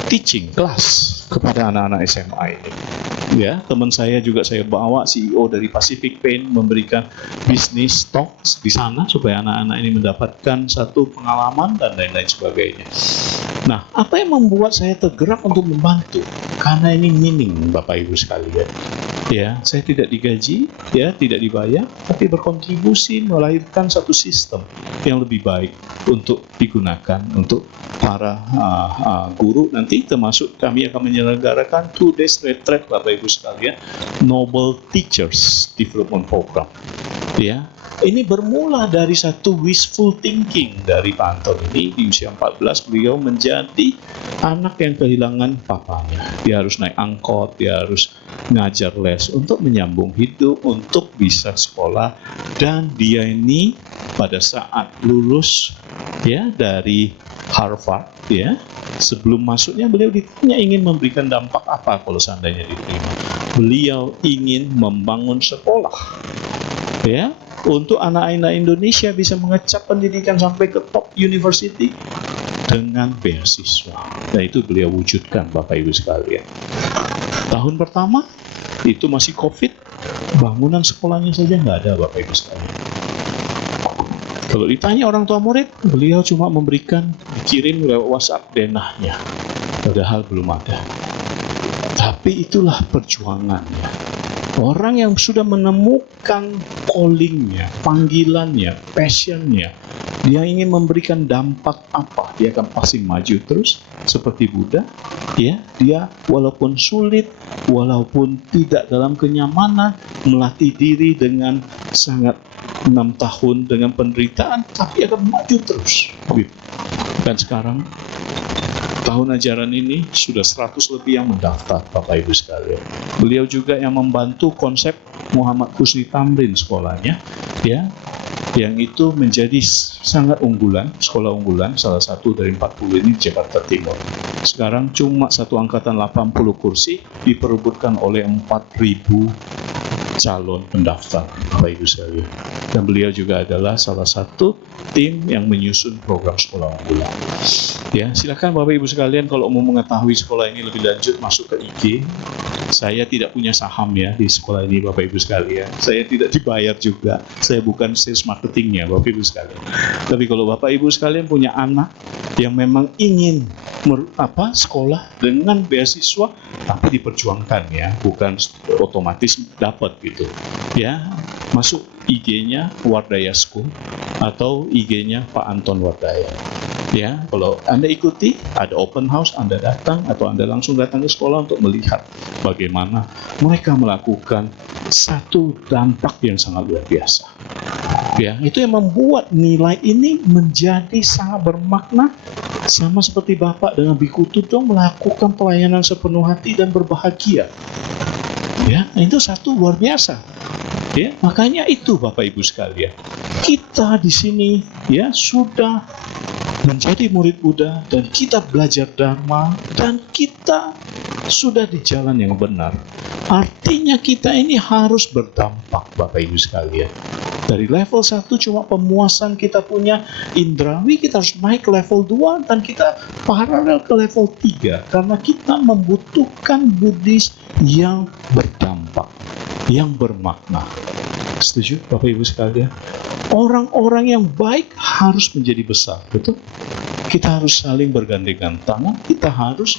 teaching kelas kepada anak-anak SMA ini. Ya, teman saya juga saya bawa CEO dari Pacific Paint memberikan bisnis talks di sana supaya anak-anak ini mendapatkan satu pengalaman dan lain-lain sebagainya. Nah, apa yang membuat saya tergerak untuk membantu? Karena ini mining, Bapak Ibu sekalian. Ya, saya tidak digaji, ya, tidak dibayar, tapi berkontribusi melahirkan satu sistem yang lebih baik untuk digunakan untuk para guru nanti, termasuk kami akan menyelenggarakan 2 days retreat, Bapak Ibu sekalian, Noble Teachers Development Program. Ya, ini bermula dari satu wishful thinking dari Pak Anton ini. Di usia 14 beliau menjadi anak yang kehilangan papanya. Dia harus naik angkot, dia harus ngajar les untuk menyambung hidup, untuk bisa sekolah. Dan dia ini pada saat lulus ya dari Harvard, ya, sebelum masuknya beliau ditanya ingin memberikan dampak apa kalau seandainya diterima. Beliau ingin membangun sekolah, ya, untuk anak-anak Indonesia bisa mengecap pendidikan sampai ke top university dengan beasiswa. Nah, itu beliau wujudkan, Bapak Ibu sekalian. Tahun pertama itu masih COVID, bangunan sekolahnya saja nggak ada, Bapak Ibu sekalian. Kalau ditanya orang tua murid, beliau cuma memberikan, dikirim lewat WhatsApp denahnya, padahal belum ada. Tapi itulah perjuangannya. Orang yang sudah menemukan callingnya, panggilannya, passionnya, dia ingin memberikan dampak apa, dia akan pasti maju terus seperti Buddha. Ya, dia walaupun sulit, walaupun tidak dalam kenyamanan, melatih diri dengan sangat 6 tahun dengan penderitaan, tapi akan maju terus. Dan sekarang tahun ajaran ini sudah 100 lebih yang mendaftar, Bapak Ibu sekalian. Beliau juga yang membantu konsep Muhammad Husni Tamrin sekolahnya, ya, yang itu menjadi sangat unggulan, sekolah unggulan, salah satu dari 40 ini di Jakarta Timur. Sekarang cuma satu angkatan 80 kursi diperebutkan oleh 4.000 calon pendaftar, Bapak Ibu sekalian. Dan beliau juga adalah salah satu tim yang menyusun program sekolah unggulan. Ya, silakan Bapak Ibu sekalian kalau mau mengetahui sekolah ini lebih lanjut masuk ke IG. Saya tidak punya saham ya di sekolah ini, Bapak Ibu sekalian. Saya tidak dibayar juga. Saya bukan sales marketingnya, Bapak Ibu sekalian. Tapi kalau Bapak Ibu sekalian punya anak yang memang ingin sekolah dengan beasiswa, tapi diperjuangkan ya, bukan otomatis dapat gitu. Ya, masuk IG-nya Wardaya School atau IG-nya Pak Anton Wardaya. Ya, kalau Anda ikuti, ada open house, Anda datang atau Anda langsung datang ke sekolah untuk melihat bagaimana mereka melakukan satu dampak yang sangat luar biasa. Ya, itu yang membuat nilai ini menjadi sangat bermakna, sama seperti Bapak dengan Biku Tudong melakukan pelayanan sepenuh hati dan berbahagia. Ya, itu satu luar biasa. Ya, makanya itu Bapak Ibu sekalian, kita di sini ya sudah menjadi murid Buddha dan kita belajar Dharma dan kita sudah di jalan yang benar. Artinya kita ini harus berdampak, Bapak Ibu sekalian. Dari level 1 cuma pemuasan kita punya indrawi, kita harus naik ke level 2 dan kita paralel ke level 3 karena kita membutuhkan Buddhis yang berdampak, yang bermakna. Setuju Bapak Ibu sekalian? Orang-orang yang baik harus menjadi besar, betul? Kita harus saling bergandengan tangan, kita harus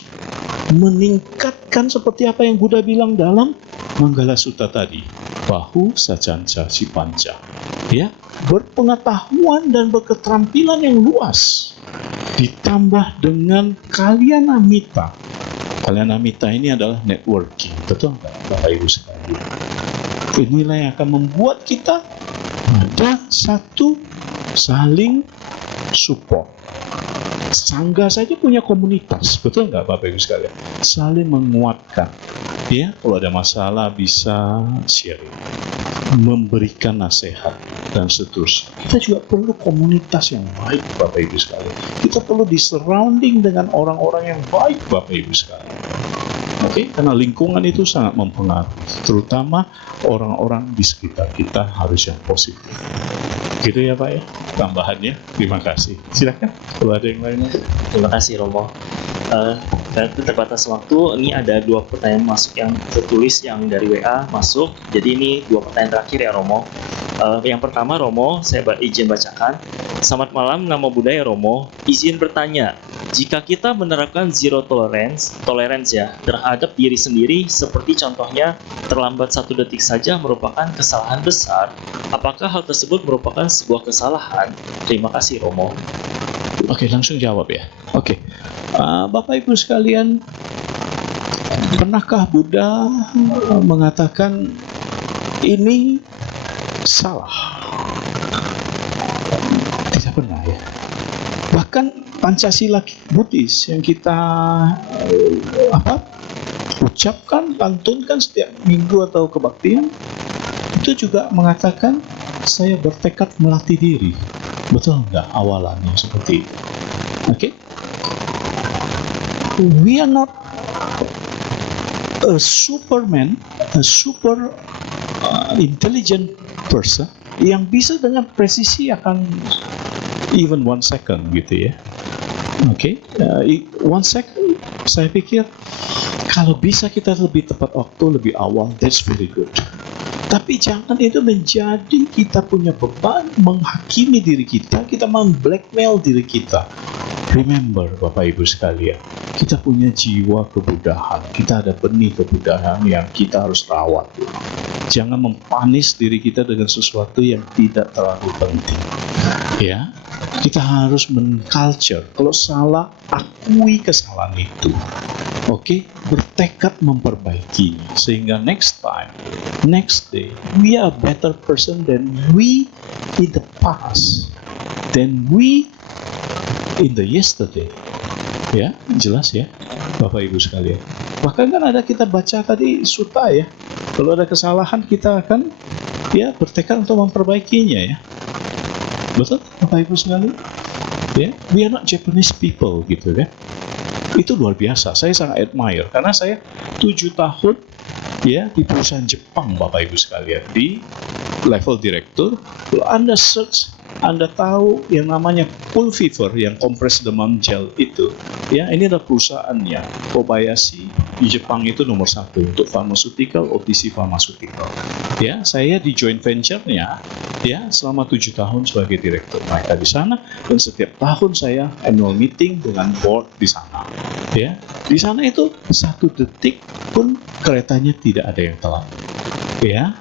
meningkatkan seperti apa yang Buddha bilang dalam Manggala Sutta tadi, bahu sacanca si panca, ya, berpengetahuan dan berketerampilan yang luas ditambah dengan kalyanamita. Kalyanamita ini adalah networking, betul nggak Bapak Ibu sekalian? Inilah yang akan membuat kita ada satu saling support. Sangga saja punya komunitas, betul nggak Bapak Ibu sekalian? Saling menguatkan, ya. Kalau ada masalah bisa sharing, memberikan nasihat dan seterusnya. Kita juga perlu komunitas yang baik Bapak Ibu sekalian. Kita perlu di surrounding dengan orang-orang yang baik Bapak Ibu sekalian. Oke, karena lingkungan itu sangat mempengaruhi, terutama orang-orang di sekitar kita harus yang positif. Gitu ya Pak ya, tambahannya. Terima kasih. Silakan kalau ada yang lain. Terima kasih Romo. Dan terbatas waktu, ini ada 2 pertanyaan masuk yang tertulis yang dari WA masuk. Jadi ini 2 pertanyaan terakhir ya Romo. Yang pertama Romo, saya izin bacakan. Selamat malam, nama budaya Romo. Izin bertanya, jika kita menerapkan zero tolerance ya terhadap diri sendiri, seperti contohnya terlambat 1 detik saja merupakan kesalahan besar, apakah hal tersebut merupakan sebuah kesalahan? Terima kasih Romo. Oke, langsung jawab ya. Oke, Bapak Ibu sekalian, pernahkah Buddha mengatakan ini salah? Tidak pernah ya. Bahkan Pancasila Buddhis yang kita ucapkan, lantunkan setiap minggu atau kebaktian, itu juga mengatakan saya bertekad melatih diri. Betul nggak awalannya seperti itu? Oke? We are not a superman, a super intelligent person yang bisa dengan presisi akan even 1 second gitu ya. Oke, 1 second saya pikir kalau bisa kita lebih tepat waktu, lebih awal, that's very good. Tapi jangan itu menjadi kita punya beban menghakimi diri kita memblackmail diri kita. Remember Bapak Ibu sekalian, kita punya jiwa kebudahan, kita ada benih kebudahan yang kita harus rawat. Jangan mempanis diri kita dengan sesuatu yang tidak terlalu penting. Ya, kita harus men-culture. Kalau salah, akui kesalahan itu. Oke, bertekad memperbaikinya sehingga next time, next day, we are a better person than we in the past, than we in the yesterday. Ya, jelas ya, Bapak Ibu sekalian. Bahkan kan ada kita baca tadi sutta ya. Kalau ada kesalahan kita akan ya bertekad untuk memperbaikinya ya. Betul, Bapak Ibu sekalian? Ya, we are not Japanese people gitu kan. Itu luar biasa, saya sangat admire karena saya 7 tahun ya di perusahaan Jepang Bapak Ibu sekalian di level direktur. Kalau Anda search, Anda tahu yang namanya Pulviver yang kompres demam gel itu ya, ini adalah perusahaannya Kobayashi di Jepang, itu nomor 1 untuk pharmaceutical, OTC pharmaceutical ya. Saya di joint venture-nya ya selama 7 tahun sebagai direktur mereka di sana, dan setiap tahun saya annual meeting dengan board di sana ya. Di sana itu 1 detik pun keretanya tidak ada yang telat ya.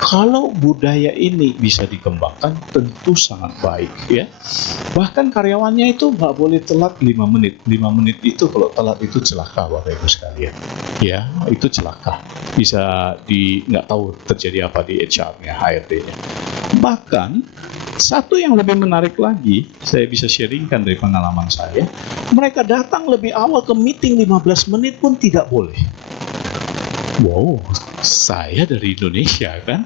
Kalau budaya ini bisa dikembangkan tentu sangat baik ya. Bahkan karyawannya itu nggak boleh telat 5 menit. 5 menit itu kalau telat itu celaka Bapak Ibu sekalian ya, itu celaka. Bisa nggak tahu terjadi apa di HR-nya, HRD-nya. Bahkan satu yang lebih menarik lagi, saya bisa sharingkan dari pengalaman saya, mereka datang lebih awal ke meeting 15 menit pun tidak boleh. Wow, saya dari Indonesia kan,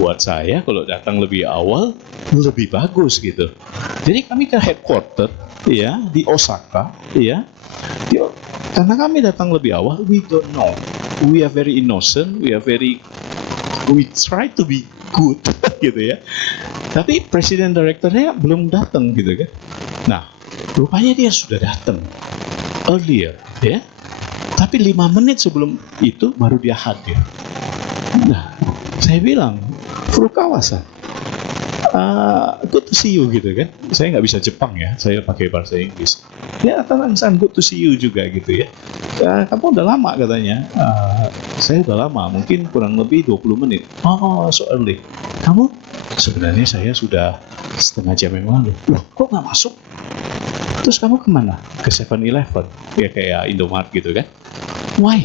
buat saya kalau datang lebih awal lebih bagus gitu. Jadi kami ke headquarter ya di Osaka ya, karena kami datang lebih awal, we don't know, we are very innocent, we are very We try to be good, gitu ya. Tapi presiden direkturnya belum datang, gitu kan. Nah, rupanya dia sudah datang earlier, ya. Tapi 5 menit sebelum itu baru dia hadir. Nah, saya bilang, Furukawa-san, good to see you, gitu kan. Saya nggak bisa Jepang ya, saya pakai bahasa Inggris. Ya, Tanang-san, good to see you juga, gitu ya. Kamu udah lama katanya. Saya udah lama, mungkin kurang lebih 20 menit. Oh, so early. Kamu? Sebenarnya saya sudah setengah jam yang lalu. Loh, kok nggak masuk? Terus kamu kemana? Ke 7-Eleven, ya kayak Indomaret gitu kan? Why?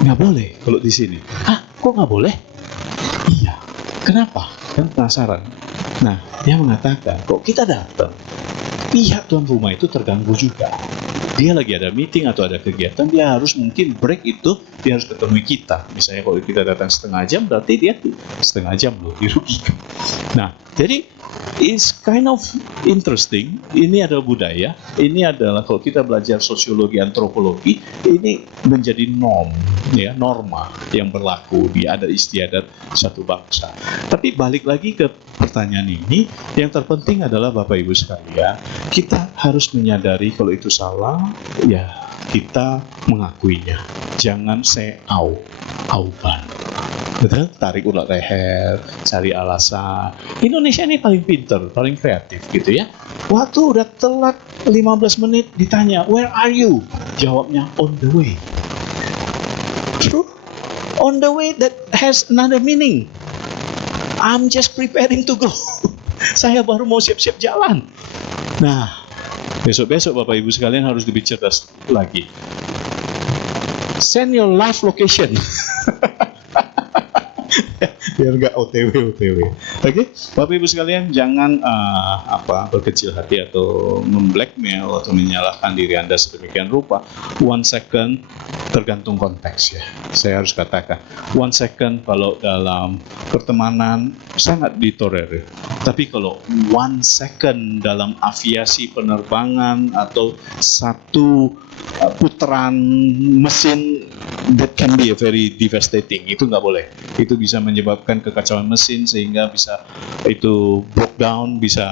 Nggak boleh kalau di sini. Hah? Kok nggak boleh? Iya. Kenapa? Kan penasaran. Nah, dia mengatakan, kok kita datang, pihak tuan rumah itu terganggu juga. Dia lagi ada meeting atau ada kegiatan, dia harus mungkin break itu, dia harus ketemu kita. Misalnya kalau kita datang setengah jam, berarti dia tuh setengah jam loh dirugikan. Nah, jadi it's kind of interesting. Ini adalah budaya. Ini adalah kalau kita belajar sosiologi, antropologi, ini menjadi norma yang berlaku di adat istiadat satu bangsa. Tapi balik lagi ke pertanyaan ini, yang terpenting adalah Bapak Ibu sekalian, kita harus menyadari kalau itu salah, ya kita mengakuinya. Jangan say auban. Betul? Tarik ulat leher, cari alasan. Indonesia ini paling pinter, paling kreatif gitu ya. Waktu udah telat 15 menit ditanya, where are you? Jawabnya, on the way. True? On the way that has another meaning. I'm just preparing to go. Saya baru mau siap-siap jalan. Nah, besok-besok Bapak Ibu sekalian harus lebih cerdas lagi. Send your live location. Biar nggak OTW. Oke, Bapak Ibu sekalian, jangan berkecil hati atau memblackmail atau menyalahkan diri Anda sedemikian rupa. 1 second tergantung konteks ya. Saya harus katakan 1 second kalau dalam pertemanan sangat ditolerir. Tapi kalau 1 second dalam aviasi penerbangan atau satu putaran mesin, that can be a very devastating. Itu nggak boleh. Itu bisa menyebabkan kekacauan mesin sehingga bisa itu breakdown, bisa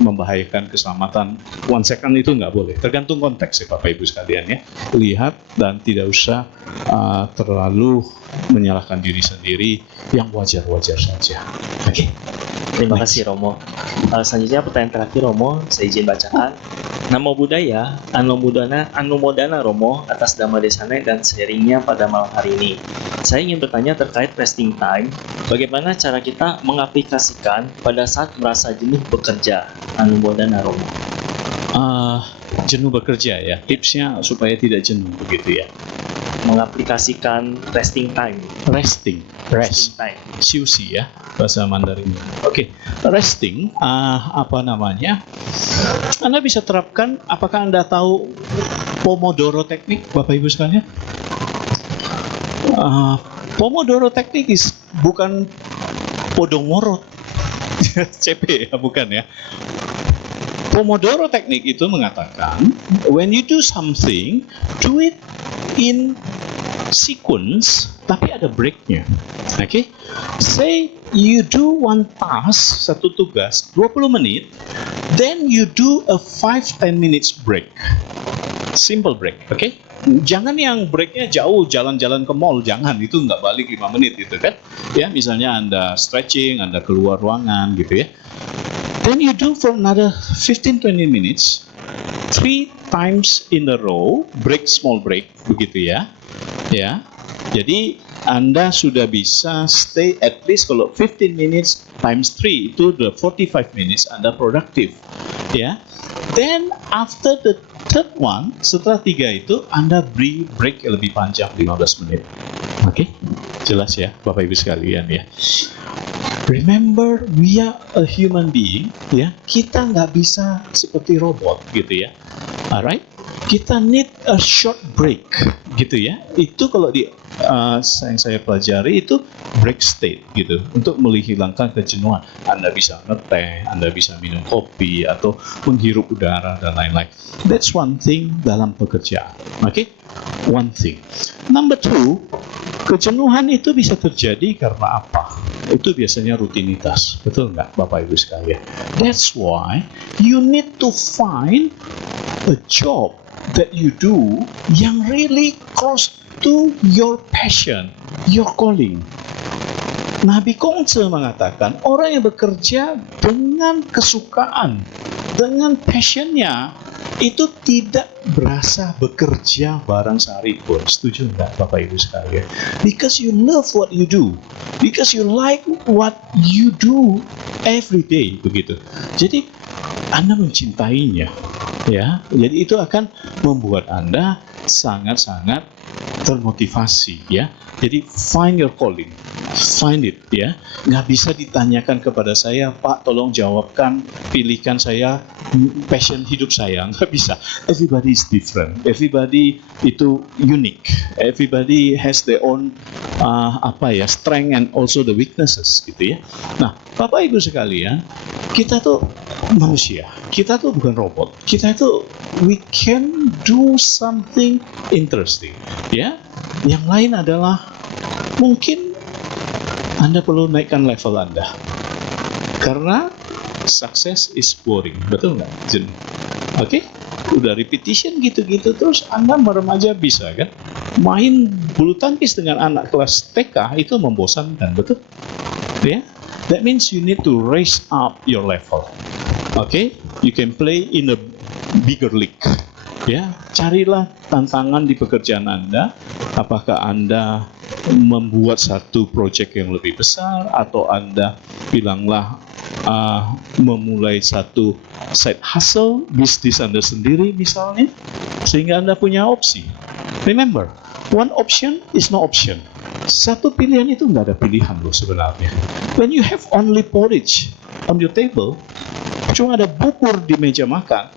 membahayakan keselamatan. 1 second itu nggak boleh. Tergantung konteks ya Bapak Ibu sekalian ya. Lihat dan tidak usah terlalu menyalahkan diri sendiri, yang wajar-wajar saja. Oke. Terima kasih Romo. Selanjutnya pertanyaan terakhir Romo, saya izin bacakan. Namo Buddhaya, Anumodana Romo atas Dhamma Desana dan sharingnya pada malam hari ini. Saya ingin bertanya terkait resting time. Bagaimana cara kita mengaplikasikan pada saat merasa jenuh bekerja? Anumodana Romo. Jenuh bekerja ya. Tipsnya supaya tidak jenuh begitu ya. Mengaplikasikan resting time. Rest. Time. Siusi ya bahasa Mandarin. Oke. Resting Anda bisa terapkan. Apakah Anda tahu Pomodoro teknik Bapak Ibu sekalian? Pomodoro teknik bukan Podomoro CP ya, bukan ya. Pomodoro teknik itu mengatakan, when you do something, do it in sequence, tapi ada breaknya. Oke? Say you do one task, satu tugas, 20 menit, then you do a 5-10 minutes break. Simple break, oke? Jangan yang breaknya jauh, jalan-jalan ke mall, jangan, itu nggak balik 5 menit gitu kan. Ya, misalnya Anda stretching, Anda keluar ruangan gitu ya. Then you do for another 15-20 minutes, 3 times in a row, small break, begitu ya. Ya, jadi Anda sudah bisa stay at least kalau 15 minutes times 3 itu the 45 minutes Anda produktif. Ya, then after the third one, setelah 3 itu Anda break lebih panjang 15 menit. Oke, jelas ya Bapak Ibu sekalian ya. Remember, we are a human being, ya. Kita nggak bisa seperti robot, gitu ya. Alright, kita need a short break, gitu ya. Itu kalau yang saya pelajari itu break state, gitu, untuk menghilangkan kejenuhan. Anda bisa ngeteh, Anda bisa minum kopi atau menghirup udara dan lain-lain. That's one thing dalam pekerjaan. Okay, one thing. Number 2. Kejenuhan itu bisa terjadi karena apa? Itu biasanya rutinitas, betul nggak Bapak Ibu sekalian? That's why you need to find a job that you do yang really close to your passion, your calling. Nabi Kongce mengatakan orang yang bekerja dengan kesukaan, dengan passionnya, itu tidak berasa bekerja barang sehari pun. Setuju nggak Bapak Ibu sekalian? Because you love what you do, because you like what you do every day, begitu. Jadi Anda mencintainya, ya. Jadi itu akan membuat Anda sangat-sangat termotivasi, ya. Jadi find your calling, find it, ya. Nggak bisa ditanyakan kepada saya, Pak, tolong jawabkan, pilihkan saya passion hidup saya. Nggak bisa. Everybody is different. Everybody itu unique. Everybody has their own strength and also the weaknesses, gitu ya. Nah, Bapak Ibu sekalian, kita tuh manusia. Kita tuh bukan robot. Kita itu we can do something interesting, ya. Yang lain adalah mungkin Anda perlu naikkan level Anda. Karena success is boring, betul nggak? Jenuh. Oke? Udah repetition gitu-gitu terus Anda meremaja bisa kan? Main bulu tangkis dengan anak kelas TK itu membosankan, betul? Ya? That means you need to raise up your level. Oke? You can play in a bigger league. Ya, carilah tantangan di pekerjaan Anda. Apakah Anda membuat satu proyek yang lebih besar, atau Anda bilanglah memulai satu side hustle, bisnis Anda sendiri misalnya, sehingga Anda punya opsi. Remember, one option is no option. Satu pilihan itu nggak ada pilihan loh sebenarnya. When you have only porridge on your table, cuma ada bubur di meja makan,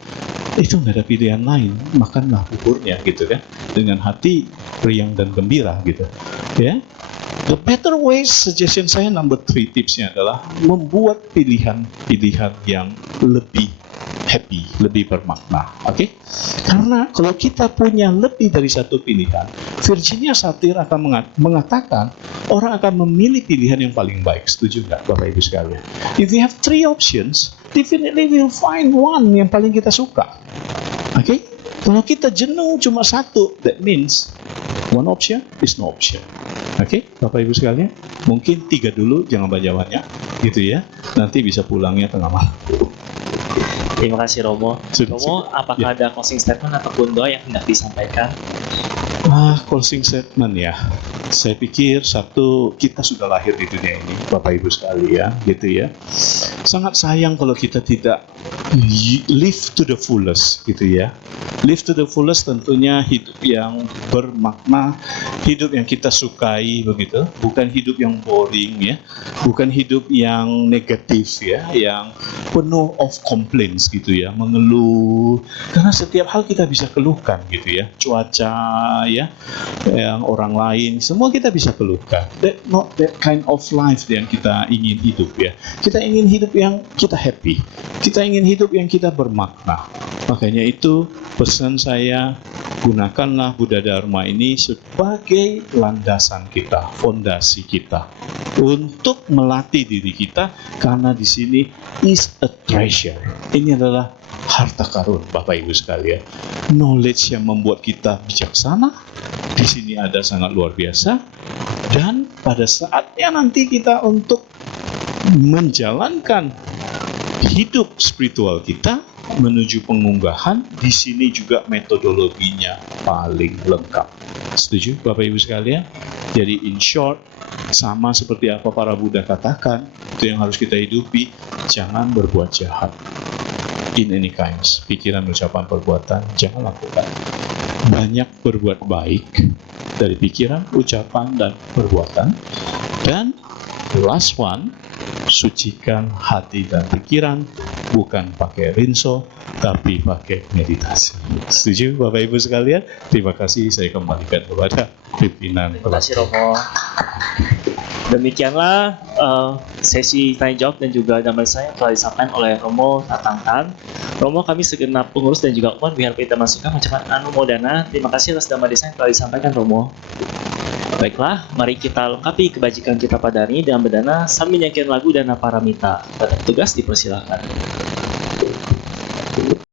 itu nggak ada pilihan lain, makanlah buburnya gitu kan, dengan hati riang dan gembira gitu, ya. The better way, suggestion saya number 3 tipsnya adalah membuat pilihan-pilihan yang lebih happy, lebih bermakna, oke? Karena kalau kita punya lebih dari satu pilihan, Virginia Satir akan mengatakan orang akan memilih pilihan yang paling baik. Setuju nggak Bapak Ibu sekalian? If we have 3 options, definitely we'll find one yang paling kita suka. Oke? Kalau kita jenuh cuma satu, that means one option is no option. Oke, Bapak Ibu sekalian, mungkin 3 dulu, jangan banyak-banyak, gitu ya. Nanti bisa pulangnya tengah malam. Terima kasih Romo. Sudah, Romo, apakah ya. ada closing statement ataupun doa yang hendak disampaikan? Closing statement ya. Saya pikir satu, kita sudah lahir di dunia ini, Bapak Ibu sekalian, gitu ya. Sangat sayang kalau kita tidak live to the fullest, gitu ya. Live to the fullest tentunya hidup yang bermakna, hidup yang kita sukai, begitu. Bukan hidup yang boring ya, bukan hidup yang negatif ya, yang penuh of complaints gitu ya, mengeluh. Karena setiap hal kita bisa keluhkan gitu ya, cuaca ya, yang orang lain, semua kita bisa keluhkan. Not that kind of life yang kita ingin hidup ya. Kita ingin hidup yang kita happy, kita ingin hidup yang kita bermakna. Makanya itu pesan saya, gunakanlah Buddha Dharma ini sebagai landasan kita, fondasi kita untuk melatih diri kita, karena di sini is a treasure. Ini adalah harta karun, Bapak Ibu sekalian. Knowledge yang membuat kita bijaksana di sini ada sangat luar biasa, dan pada saatnya nanti kita untuk menjalankan hidup spiritual kita menuju pengunggahan, di sini juga metodologinya paling lengkap. Setuju Bapak Ibu sekalian? Jadi in short, sama seperti apa para Buddha katakan, itu yang harus kita hidupi. Jangan berbuat jahat in any kinds, pikiran, ucapan, perbuatan, jangan lakukan. Banyak berbuat baik dari pikiran, ucapan, dan perbuatan. Dan the last one, sucikan hati dan pikiran, bukan pakai rinso, tapi pakai meditasi. Setuju Bapak Ibu sekalian? Terima kasih, saya kembalikan kepada pimpinan. Terima kasih Romo. Demikianlah sesi tanya jawab dan juga gambar saya telah disampaikan oleh Romo Tatangkan. Romo, kami segenap pengurus dan juga umat biar kita masukkan mengucapkan anumodana. Terima kasih atas dhamma desa yang telah disampaikan Romo. Baiklah, mari kita lengkapi kebajikan kita pada hari ini dengan berdana sambil nyanyikan lagu Dana Paramita. Pada petugas dipersilakan.